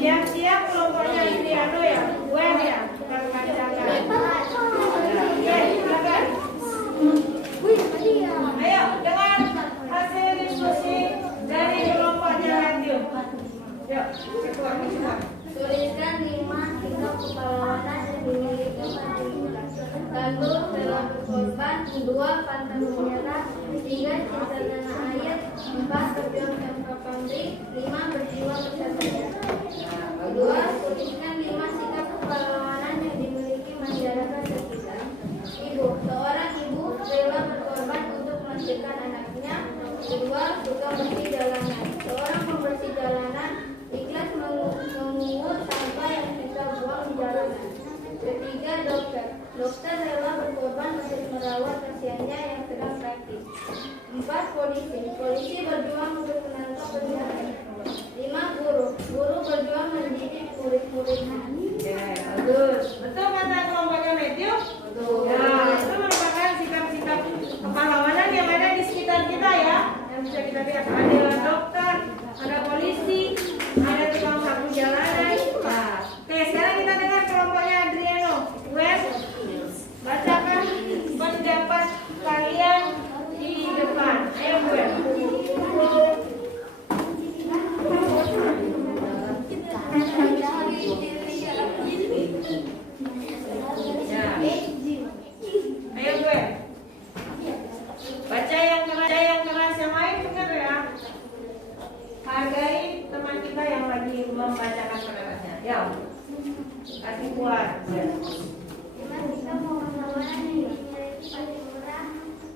Siap-siap kelompoknya Adriano ya, Gwen ya, bukan Kanjaka. Oke, silakan. Ayo, dengar hasil diskusi dari kelompoknya Matthew. Yuk, ketua semua. Tuliskan 5 sikap kepahlawanan yang dimiliki masyarakat. 1. Rela berkorban. 2. Pantang menyerah. 3. Cinta tanah air. 4. Berjuang tanpa pamrih. 5. Berjiwa kesatria. 2. Tuliskan 5 sikap kepahlawanan yang dimiliki masyarakat sekitar. Ibu. Seorang ibu rela berkorban untuk menghasilkan anaknya. 2. Tukang bersih jalanan. Seorang pembersih jalanan ikhlas mengungut sampah yang kita buang di jalanan. 3. Dokter. Dokter rela berkorban untuk merawat pasiennya yang sedang sakit. 4. Polisi. Polisi berjuang untuk menangkap penjahat. 5. Guru. Guru berjuang mendidik murid-muridnya. Oke, bagus. Betul kata kelompoknya Matthew? Betul. Ya, itu merupakan sikap-sikap kepahlawanan yang ada di sekitar kita ya. Yang bisa kita lihat ada dokter, ada polisi, ada tukang sapu jalanan. Nah, oke, sekarang kita dengar kelompoknya Adriano. Gwen, bacakan pendapat kalian di depan. Ayo Gwen. Ya. Ayo Gwen. Baca yang keras, yang lain dengar ya. Hargai teman kita yang lagi membacakan pendapatnya. Ya. Kasih kuat. Ya. 5 sikap kepahlawanan yang dimiliki paling murah.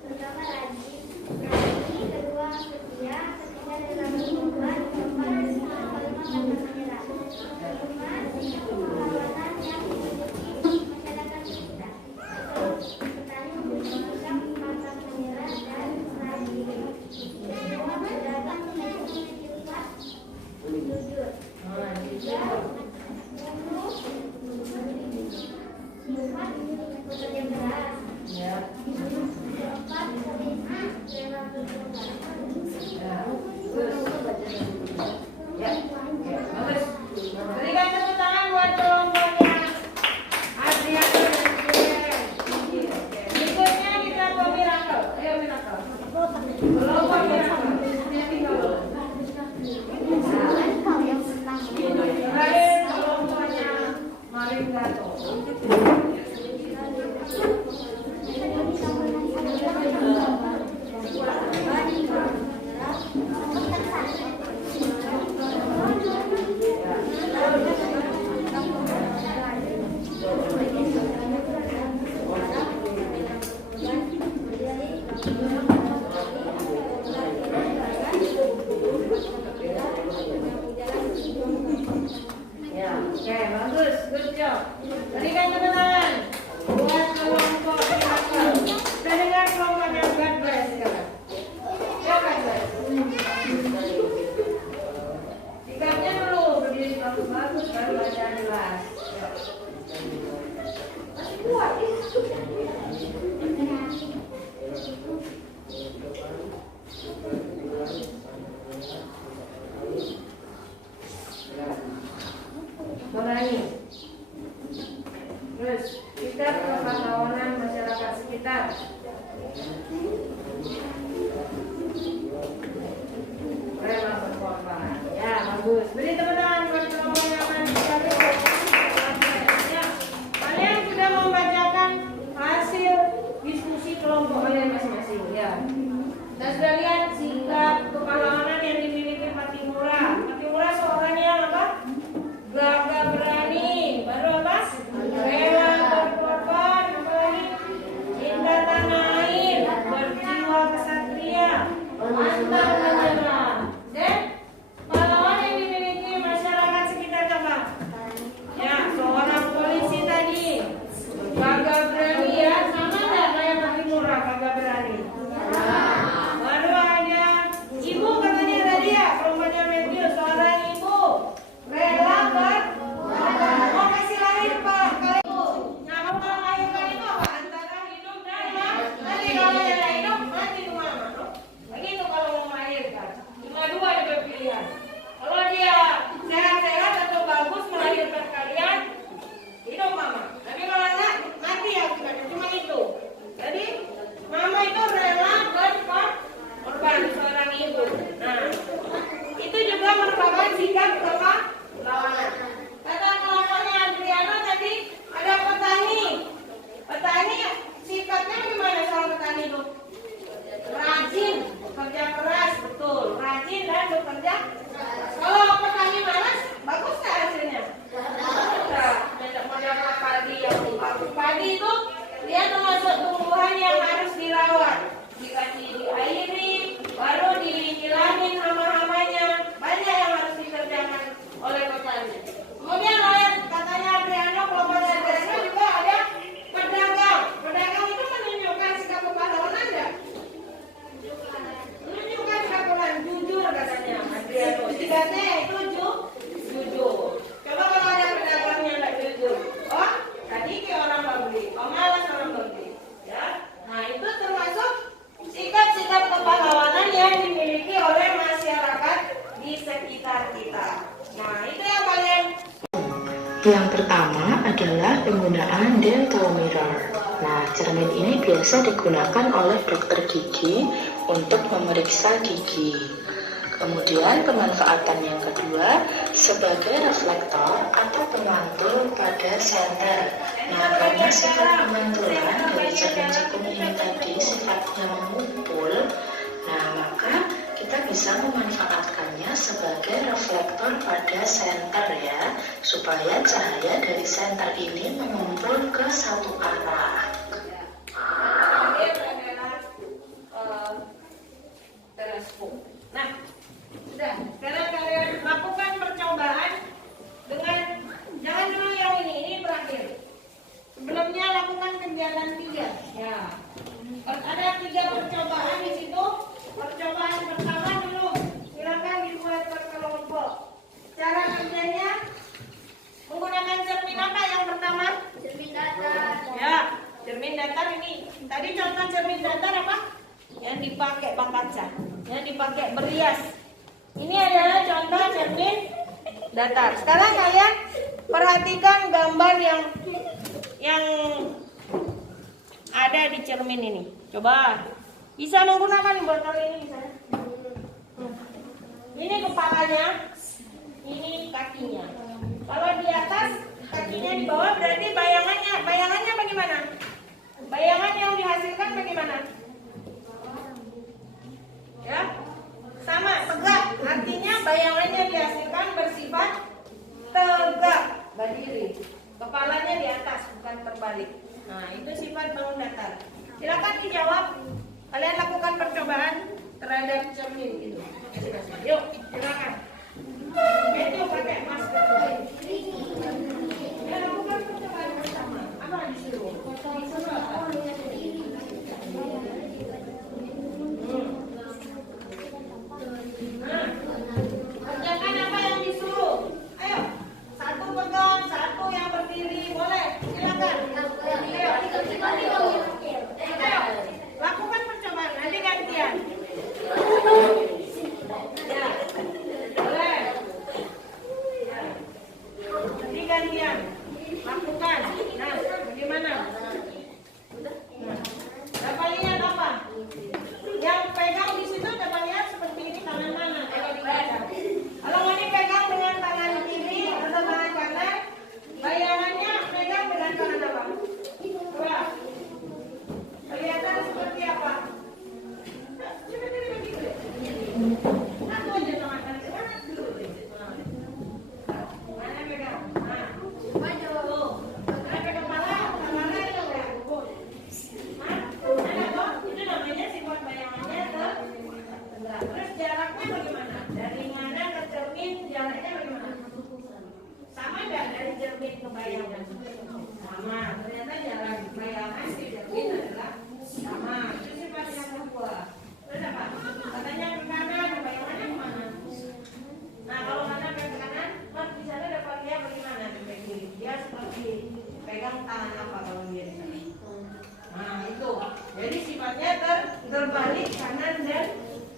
Pertama, rajin. Berani. Kedua, setia. Ketiga, rela berkorban. Keempat, kelima, pantang menyerah. 5 sikap kepahlawanan yang dimiliki masyarakat sekitar. 1. Bertani untuk sikap pantang menyerah dan rajin. 2. Berdagang untuk menunjukkan jujur. 3. Empat, bekerja keras. Ya. 4. Polisi rela berkorban. Ya. Ya. Bagus. Berikan tepuk tangan buat kelompoknya Adriano dan Gwen. Oke. Berikutnya kita ke Miracle. Ayo Miracle. Kelompok Miracle. bagus, good job. Berikan tepuk tangan buat kelompok Miracle. Sudah dengar kelompoknya God Bless sekarang? Ya God Bless. Sikapnya dulu berdiri bagus, baru baca jelas. Masih kuat ya? Berani. Terus kita kepahlawanan masyarakat sekitar. Rela berkorban. Ya bagus. Beri tepuk tangan buat kelompok yang akan dicari. Ya, kalian sudah membacakan hasil diskusi kelompok kalian masing-masing. Ya. Dan sudah lihat sikap kepahlawanan yang dimiliki Fatimura. Fatimura seorang yang apa? Gagah berani, baru apa? Rela berkorban, apalagi cinta tanah air, berjiwa kesatria, pantang menyerah. Dan pahlawan yang dimiliki masyarakat sekitar coba. Ya, seorang polisi tadi, gagah berani ya, sama nggak kayak Fatimura gagah berani? Baru ada ibu katanya tadi ya, kelompoknya Matthew, seorang ibu rela mau kasih lahir Pak kali itu. Nah, kalau melahirkan itu apa? Antara hidup dan mati. Nanti kalau ada hidup mati kemana? Begitu kalau mau melahirkan. Cuma dua ada pilihan. Kalau dia sehat-sehat atau bagus melahirkan kalian, hidup mama. Tapi kalau enggak mati ya cuma itu. Jadi mama itu rela berkorban seorang ibu. Nah, itu juga merupakan sikap kepahlawanan. Kata kelompoknya Adriano tadi ada petani. Petani sikapnya gimana soal petani itu? Rajin, bekerja keras, betul. Rajin dan bekerja keras. Kalau petani malas, bagus nggak hasilnya? Tidak mendapat padi yang bagus. Padi itu dia termasuk tumbuhan yang harus dirawat. Dikasih diairi, baru dihilangin hama-hamanya. Banyak yang harus dikerjakan oleh petani. Kemudian oleh katanya Adriano, kelompoknya Adriano juga ada pedagang. Pedagang itu menunjukkan sikap kepahlawanan enggak? Menunjukkan sikap kepahlawanan, jujur katanya Adriano. Sikapnya itu jujur. Coba kalau ada pedagangnya enggak jujur. Oh, tadi kayak orang beli. Oh, malas orang beli. Ya. Nah, itu termasuk sikap-sikap kepahlawanan yang dimiliki oleh masyarakat di sekitar kita. Nah, itu yang paling. Yang pertama adalah penggunaan dental mirror. Nah, cermin ini biasa digunakan oleh dokter gigi untuk memeriksa gigi. Kemudian pemanfaatan yang kedua sebagai reflektor atau pemantul pada senter. Nah, karena sifat pemantulan dari cermin cekung ini tadi sifatnya mengumpul, nah maka kita bisa memanfaatkannya sebagai reflektor pada senter ya, supaya cahaya dari senter ini mengumpul ke satu arah. Teleskop. Nah, sudah. Sekarang kalian lakukan percobaan dengan jangan dulu yang ini terakhir. Sebelumnya lakukan kegiatan 3. Ya. Ada 3 percobaan di situ. Percobaan pertama dulu silakan dibuat per kelompok. Cara kerjanya menggunakan cermin apa yang pertama? Cermin datar. Ya, cermin datar ini. Tadi contoh cermin datar apa? Yang dipakai bak kaca, yang dipakai berias. Ini adalah contoh cermin datar. Sekarang kalian perhatikan gambar yang ada di cermin ini. Coba. Bisa menggunakan botol ini misalnya. Ini kepalanya, ini kakinya. Kalau di atas, kakinya di bawah berarti bayangannya bagaimana? Bayangan yang dihasilkan bagaimana? Ya, sama tegak. Artinya bayangannya dihasilkan bersifat tegak, berdiri. Kepalanya di atas, bukan terbalik. Nah, itu sifat bangun datar. Silakan dijawab. Kalian lakukan percobaan terhadap cermin itu. Yuk, silakan. Itu pakai masker. Sama nggak dari cermin ke bayangan? Sama. Ternyata jarak bayangan ke cermin adalah sama. Itu sifat yang kedua. Terus apa? Katanya ke kanan, bayangannya kemana? Nah, kalau mana ke kanan, Mas di sana dapat dia bagaimana ke kiri? Dia seperti pegang tangan apa kalau dia di sana? Nah, itu. Jadi sifatnya terbalik kanan dan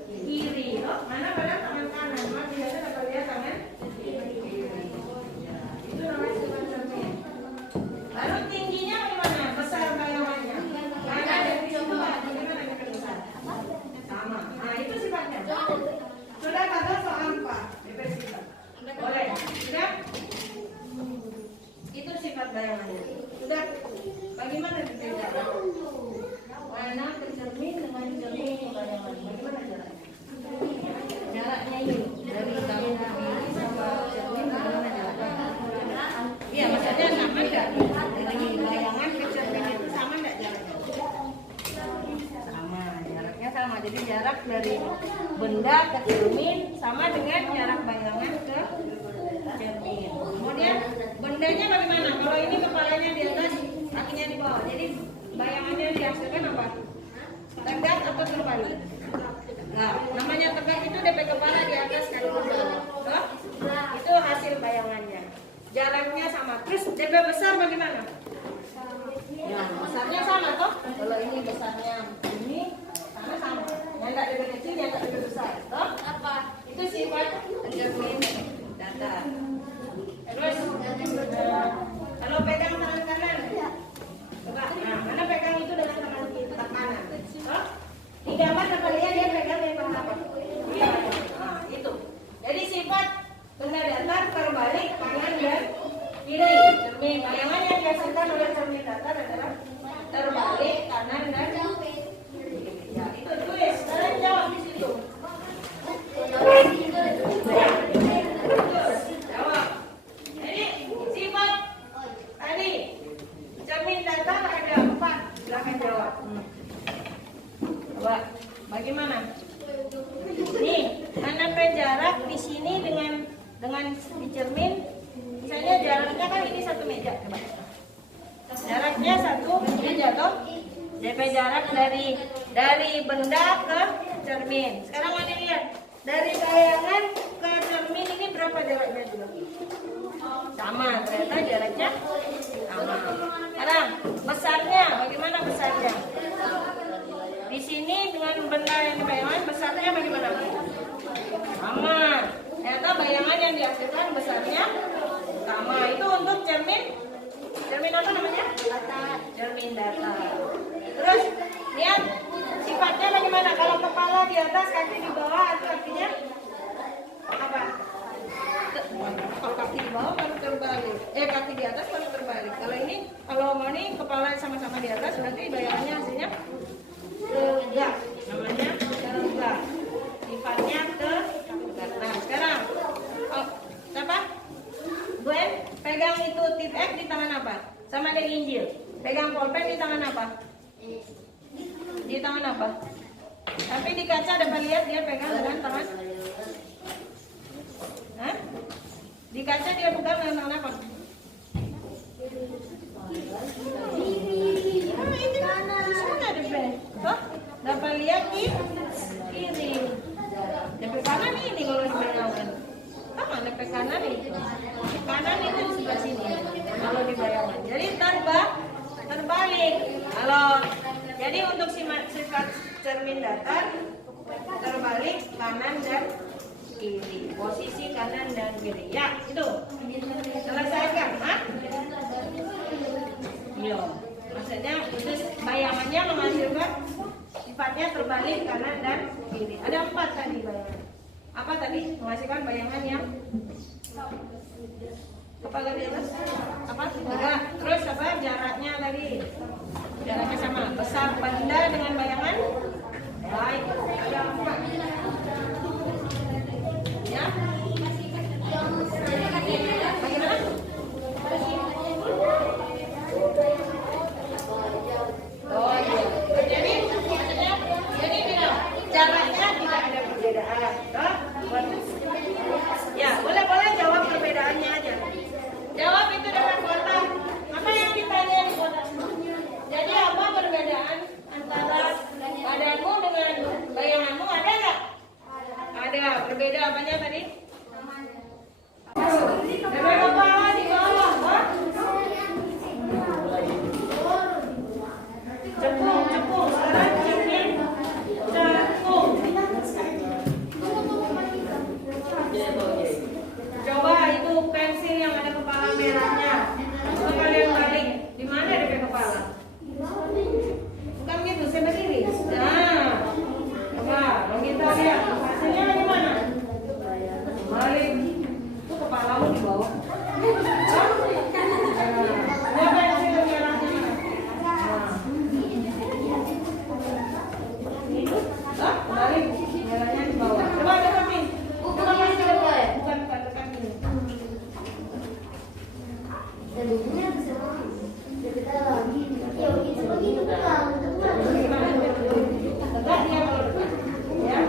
kiri. Oh, mana pada tangan kanan? Mas di sana dapat dia tangan kiri. Ya, itu namanya sifat cermin. Lalu tingginya bagaimana? Besar bayangannya. Mana dari situ bagaimana kita besar? Sama. Nah, itu sifatnya. Sudah kata soal apa? Sifat. Boleh. Sudah? Itu sifat bayangannya. Sudah. Bagaimana dibedakan? Mana cermin dengan cermin bayangan? Bagaimana jaraknya? Jaraknya ini dari tangan kiri sama cermin bagaimana jaraknya? Iya, maksudnya sama enggak? Dari bayangan ke cermin itu sama enggak jaraknya? Sama, jaraknya sama. Jadi jarak dari benda ke cermin sama dengan jarak bayangan ke cermin. Kemudian bendanya bagaimana? Kalau ini kepalanya di atas, kakinya di bawah. Jadi bayangannya yang dihasilkan apa? Tegak atau terbalik? Nah, namanya tegak itu DP kepala di atas kaki di bawah. Oh? Itu hasil bayangannya. Jaraknya sama. Terus DP besar bagaimana? Ya, besarnya sama toh? Kalau ini besarnya ini sama. Yang enggak DP kecil, yang enggak DP besar. Toh? Apa? Itu sifat cermin datar. Terus kalau pegang tangan kanan, coba, nah, mana pegang itu dengan tangan kiri, kanan. Oh, di gambar dapat lihat dia pegang dengan apa? Iya, nah, itu. Jadi sifat benda datar terbalik kanan dan kiri. Cermin bayangan yang dihasilkan oleh cermin datar adalah terbalik kanan dan kiri. Ya, itu tulis. Sekarang jawab di situ. Jawab. Jadi sifat tadi cermin datar ada 4. Silakan jawab. Coba bagaimana? Nih, mana jarak di sini dengan di cermin? Misalnya jaraknya kan ini 1 meja, coba. Jaraknya 1 meja toh? DP jarak dari benda ke cermin. Sekarang mana lihat? Dari bayangan ke cermin ini berapa jaraknya dulu? Sama, ternyata jaraknya sama. Sekarang besarnya, bagaimana besarnya? Di sini dengan benda yang dibayangkan besarnya bagaimana? Sama. Ternyata bayangan yang dihasilkan besarnya sama. Itu untuk cermin. Cermin apa namanya? Datar. Cermin datar. Terus lihat sifatnya bagaimana? Kalau kepala di atas, kaki di bawah, atau kakinya apa? Kalau kaki di bawah baru terbalik. Kaki di atas baru terbalik. Kalau mau ini kepala sama-sama di atas, berarti bayangannya hasilnya tegak. Namanya tegak. Sifatnya tegak. Nah, sekarang siapa? Gwen pegang itu tip X di tangan apa? Sama dengan Injil. Pegang pulpen di tangan apa? Di tangan apa? Tapi di kaca dapat lihat dia pegang dengan tangan. Hah? Di kaca dia pegang dengan tangan apa? Ini sana depan. Toh? Dapat lihat di kiri. Depan kanan ini kalau dibayangkan. Mana depan kanan itu? Kanan itu di sebelah sini. Kalau dibayangkan. Jadi terbalik. Jadi untuk sifat cermin datar terbalik kanan dan kiri. Posisi kanan dan kiri. Ya, itu. Selesaikan, Hah? Yo. Maksudnya itu bayangannya menghasilkan sifatnya terbalik kanan dan kiri. Ada 4 tadi bayangan. Apa tadi? Menghasilkan bayangan yang kepala di atas? Apa? Enggak. Terus apa? Jaraknya tadi. Jaraknya sama. Besar benda dengan bayangan. Baik. Ada 4. Ya. Bagaimana? Oh iya. Jadi bilang jaraknya tidak ada perbedaan. Ya, boleh jawab perbedaannya aja. bumbunya bisa lebih dalam. Ya begitu begitu kan. Tegak dia kalau dekat. Ya.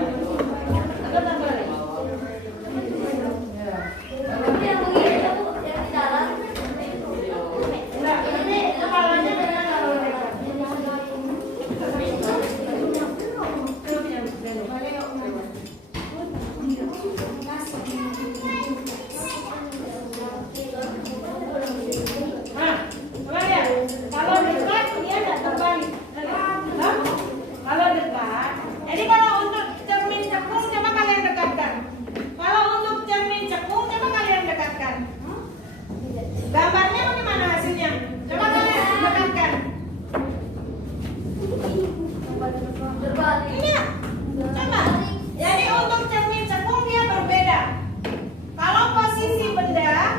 Tegak terbalik. Ya. Tapi yang begitu yang di dalam. Enggak, ini kepalanya dengan kalau dekat. Nah, coba lihat. Kalau dekat dia tidak terbalik. Nah, kalau dekat, jadi kalau untuk cermin cekung coba kalian dekatkan. Kalau untuk cermin cekung coba kalian dekatkan. Gambarnya bagaimana hasilnya? Coba kalian dekatkan. Terbalik. Ini ya. Coba. Jadi untuk cermin cekung dia berbeda. Kalau posisi benda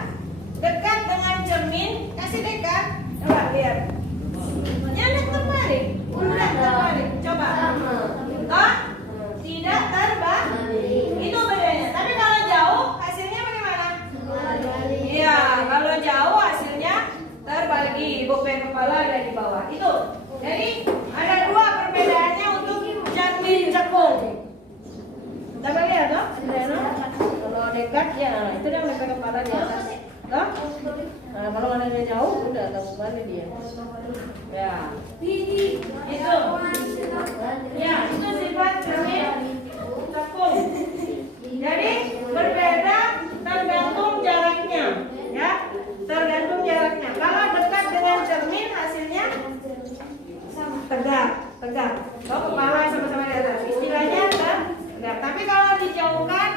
dekat dengan cermin, kasih dekat. Coba lihat. Jangan terbalik. Udah terbalik. Coba. Toh? Tidak terbalik. Itu bedanya. Tapi kalau jauh hasilnya bagaimana? Iya, kalau jauh hasilnya terbalik. Bokeh kepala ada di bawah. Itu. Jadi ada dua perbedaannya untuk cermin cekung. Coba lihat toh, kalau dekat ya, itu dia bokeh kepala di atas. Toh? Nah, kalau ada jauh udah terbalik dia. Ya. Itu. Ya, itu sifat cermin cekung. Jadi berbeda tergantung jaraknya, ya, tergantung jaraknya. Kalau dekat dengan cermin hasilnya tegak. Kalau kepala sama-sama di atas, istilahnya tegak. Tapi kalau dijauhkan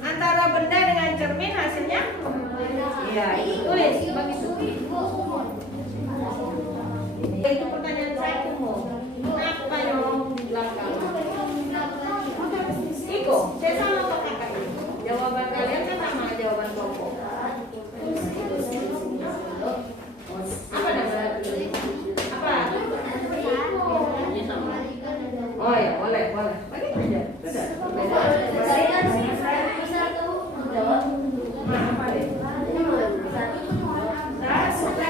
antara benda dengan cermin hasilnya, ya, tulis begitu. Itu pertanyaan saya umum. Kenapa yang di belakang? Iko, saya sama kok kakak. Jawaban kalian kan sama jawaban kelompok. Apa dasar? Apa? Oh ya, boleh. Bagi aja. Apa deh? Nah, sudah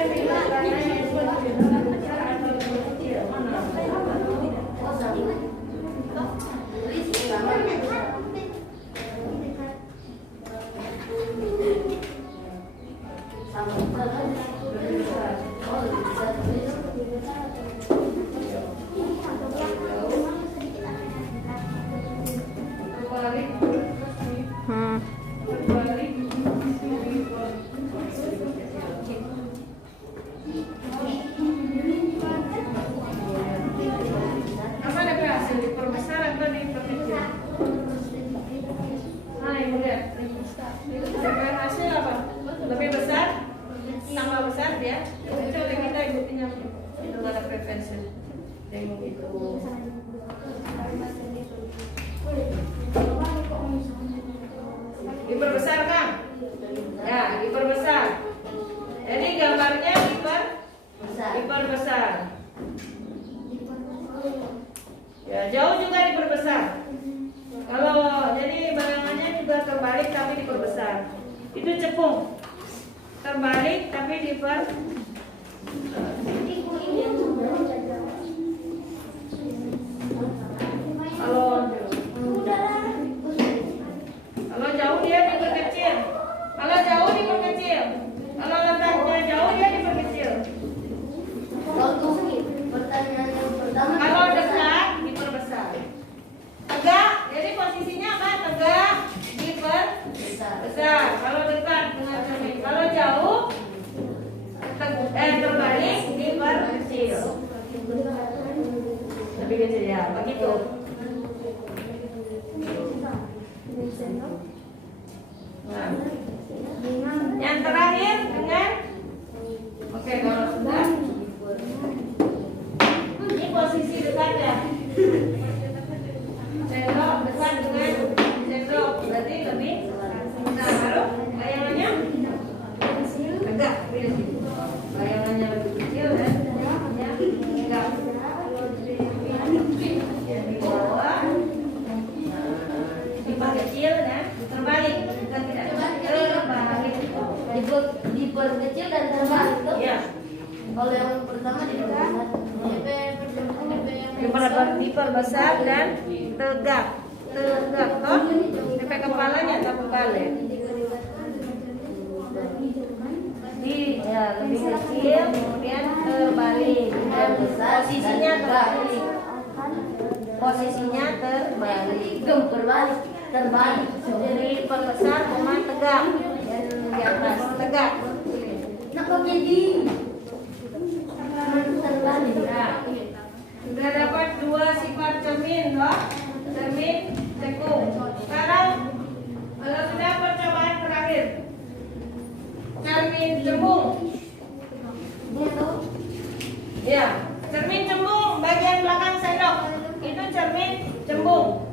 apa ada hasil diperbesar atau diperkecil? Nah, ibu lihat. Hasil apa? Lebih besar? Tambah besar dia? Itu oleh kita ikutin yang itu ada preferensi. Tengok itu. Diperbesar kan? Ya, diperbesar. Jadi gambarnya diperbesar. Ya, jauh juga diperbesar. Kalau jadi bayangannya juga terbalik tapi diperbesar. Itu cekung. Terbalik tapi kalau jauh dia diperkecil. Kalau jauh diperkecil. Kalau letaknya jauh dia diperkecil. Pertanyaan yang pertama. Kalau dekat diperbesar. Tegak, jadi posisinya apa? Tegak diperbesar. Kalau dekat dengan cermin. Kalau jauh terbalik diperkecil. Lebih kecil ya, begitu. Nah, yang terakhir dengan kalau sudah ini posisi dekat ya. Sendok dekat dengan sendok berarti lebih. Nah, baru bayangannya tegak. Bayangannya lebih kecil dan tegak. Yang di bawah diperkecil dan diperkecil dan terbentuk. Ya. Kalau yang pertama Diperbesar dan tegak. Tegak toh. Sampai kepalanya tak kebalik. Lebih kecil, kemudian terbalik. Dan posisinya terbalik. Posisinya terbalik. terbalik. Jadi perbesar, tegak. Dan di atas tegak. Nah, kok jadi terbalik? Nah, sudah dapat dua sifat cermin, toh? Cermin, cekung. Sekarang kalau sudah percobaan terakhir, cermin cembung. Ya, cermin cembung bagian belakang sendok itu cermin cembung.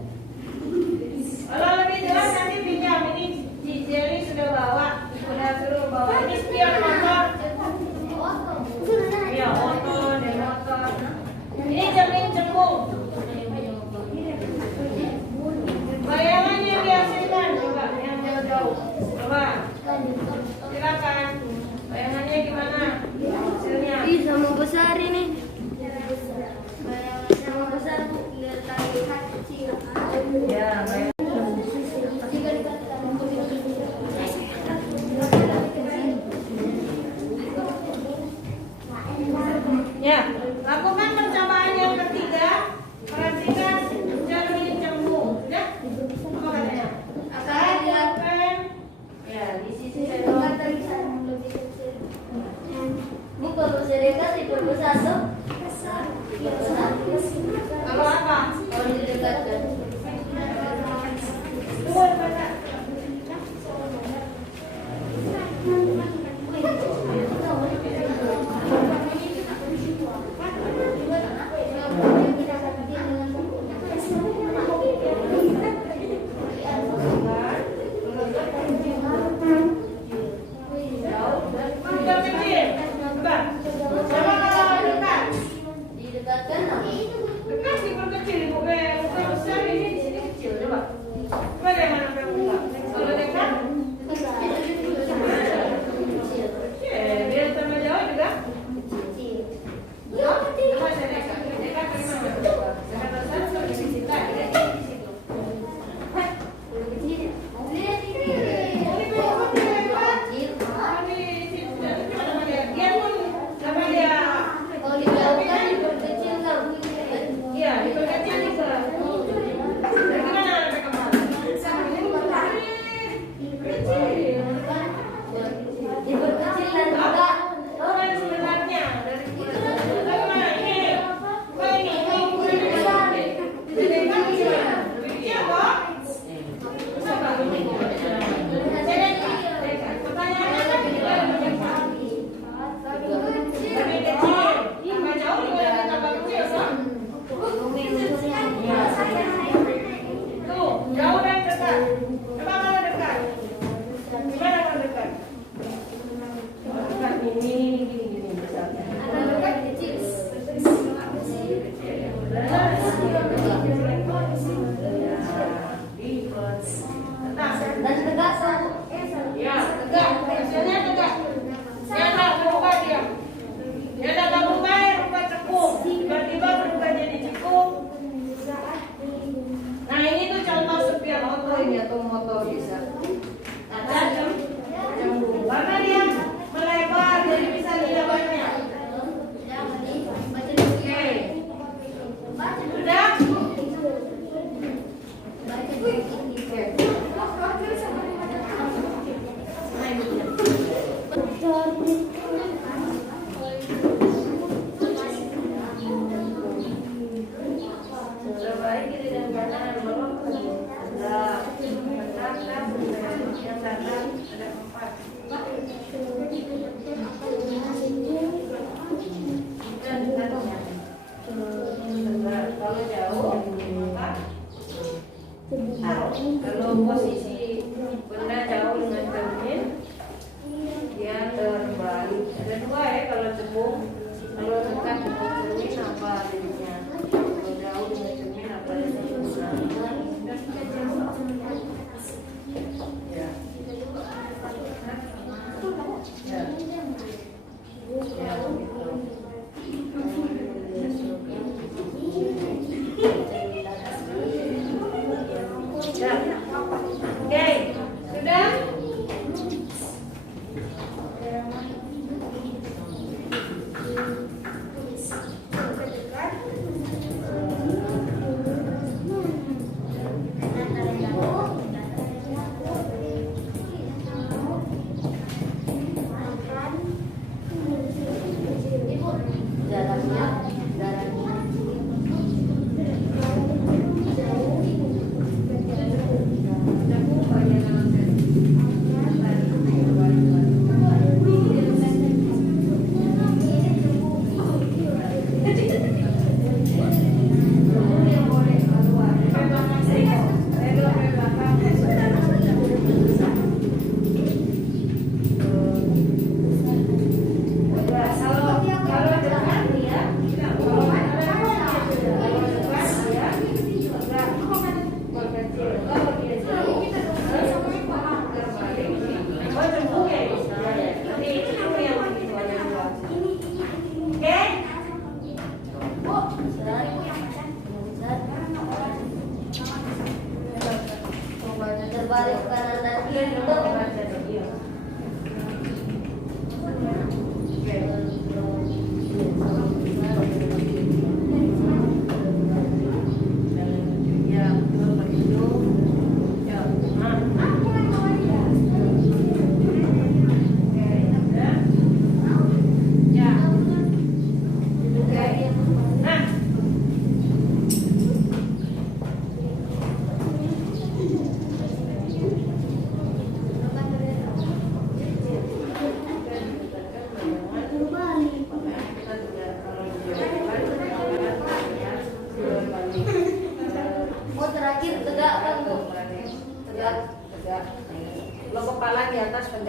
Kalau lebih jelas nanti pinjam ini Jelly sudah bawa, sudah suruh bawa ini spion motor. Ya, motor dan motor. Ini cermin cembung. Bayangannya dihasilkan coba yang jauh-jauh. Coba. Silakan. Bayangannya gimana? Hasilnya. Sama besar ini. Sama besar Bu, lihat tadi kecil. Ya, baik. Ya, lakukan percobaan yang ketiga. Perhatikan cermin cembung. Ya, apa katanya? Saya dilakukan. Ya, di sisi sendok. Bu, kalau serikat diperbesar tuh. Kalau apa? Kalau didekatkan. Dua baca. Yang kecil. Coba. Coba kalau dekat. Didekatkan apa? Dekat diperkecil, bukan besar ini.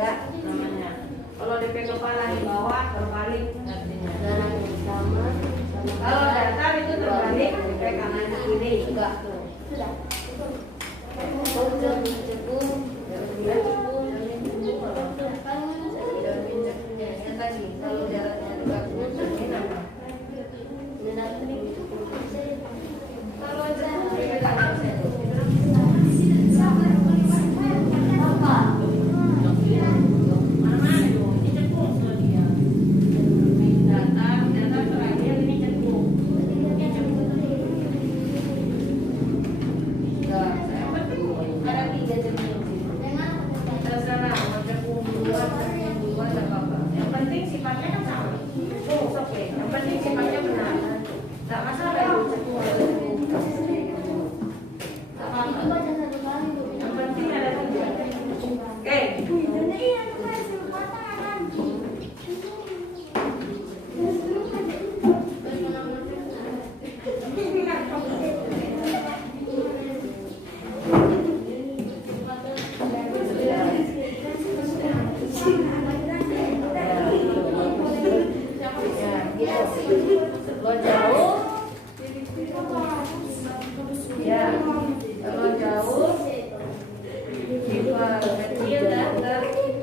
ya namanya. Kalau DP kepala di bawah terbalik artinya. Kalau datar itu terbalik, DP kanan ke kiri. Enggak. Sudah. Kalau jaraknya 30 cermin apa? Kalau yang penting sifatnya kan sama. Oke. Yang penting sifatnya benar. Nggak masalah itu cekung atau cekung. Nggak apa-apa. Yang penting ada tujuan. Oke. Lo jauh, ya. Kalau jauh, sifat kecil dan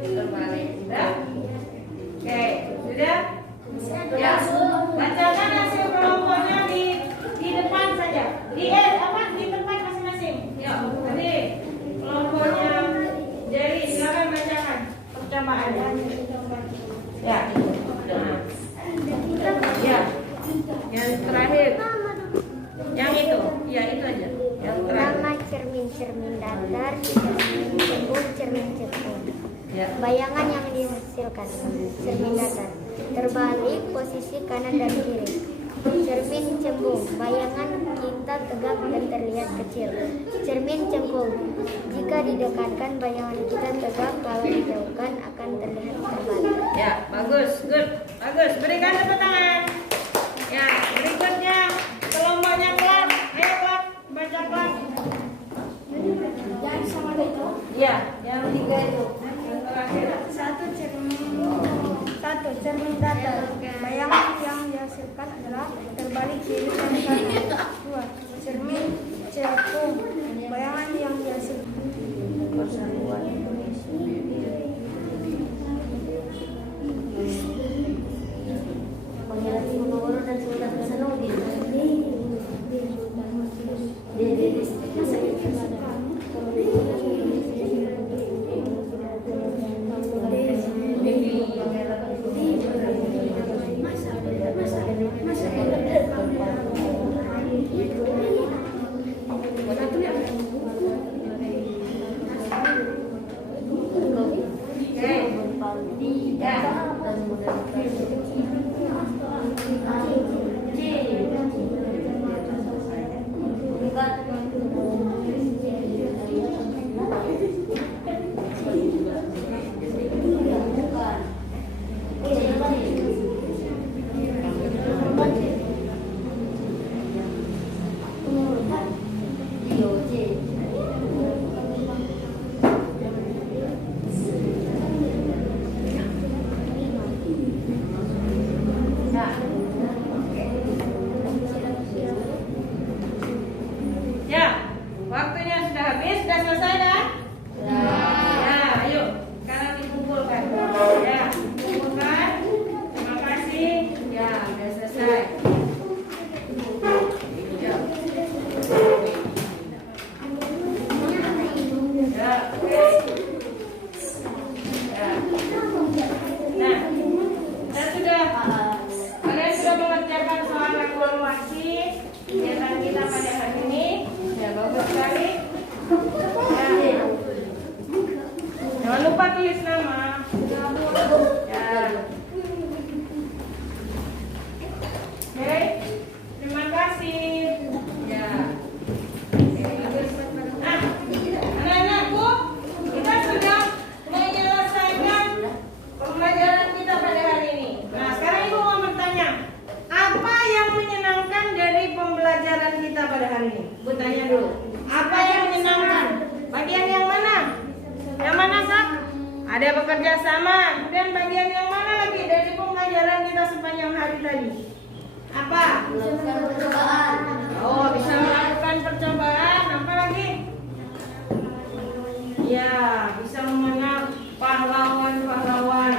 terbalik. Sudah? Oke, sudah? Ya. Bacakan hasil kelompoknya di depan saja. Di tempat masing-masing. Ya. Jadi kelompoknya jadi silakan bacakan percobaannya. Ya. Ya. Yang terakhir. Yang itu. Ya, itu aja. Yang terakhir. Nama cermin datar, cermin cekung, cermin cekung. Ya. Bayangan yang dihasilkan cermin datar terbalik posisi kanan dan kiri. Cermin cembung, bayangan kita tegak dan terlihat kecil. Cermin cengkung, jika didekatkan bayangan kita tegak, kalau dijauhkan akan terlihat terbalik. Ya, bagus, good, bagus. Berikan tepuk tangan. Ya, berikutnya kelompoknya kelas. Ayo kelas, baca kelas. Yang sama itu. Ya, yang 3 itu. Yang terakhir. Satu cermin datar, bayangan yang dihasilkan adalah terbalik kiri dan kanan. 2. Cermin cekung, bayangan yang dihasilkan sama. Kemudian bagian yang mana lagi dari pembelajaran kita sepanjang hari tadi? Apa? Melakukan percobaan. Oh, bisa melakukan percobaan. Apa lagi? Ya, bisa mengenal pahlawan-pahlawan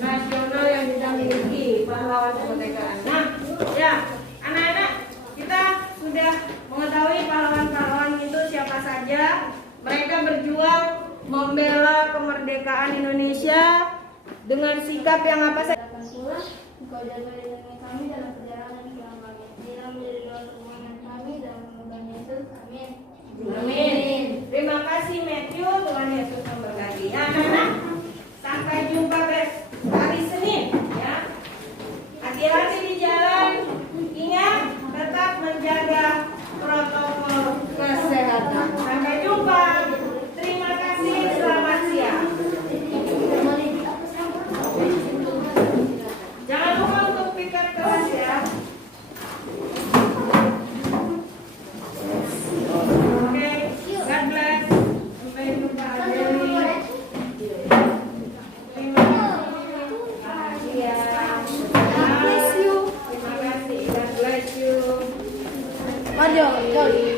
nasional yang kita miliki, pahlawan kemerdekaan. Nah, ya, anak-anak, kita sudah mengetahui pahlawan-pahlawan itu siapa saja. Mereka berjuang membela kemerdekaan Indonesia dengan sikap yang apa saja. Akan pulang, engkau jaga lindungi kami dalam perjalanan pulang kami. Inilah menjadi doa permohonan kami dalam nama Yesus. Amin. Amin. Terima kasih Matthew, Tuhan Yesus memberkati. Ya, anak-anak, sampai jumpa hari Senin ya. Hati-hati di jalan. Ingat tetap menjaga protokol kesehatan. Sampai jumpa. Terima kasih. Selamat siang. Jangan lupa untuk piket kelas ya. Oke, God bless. Sampai jumpa Adeli. Terima kasih ya. God bless you. Terima kasih. God bless you. Mario, go.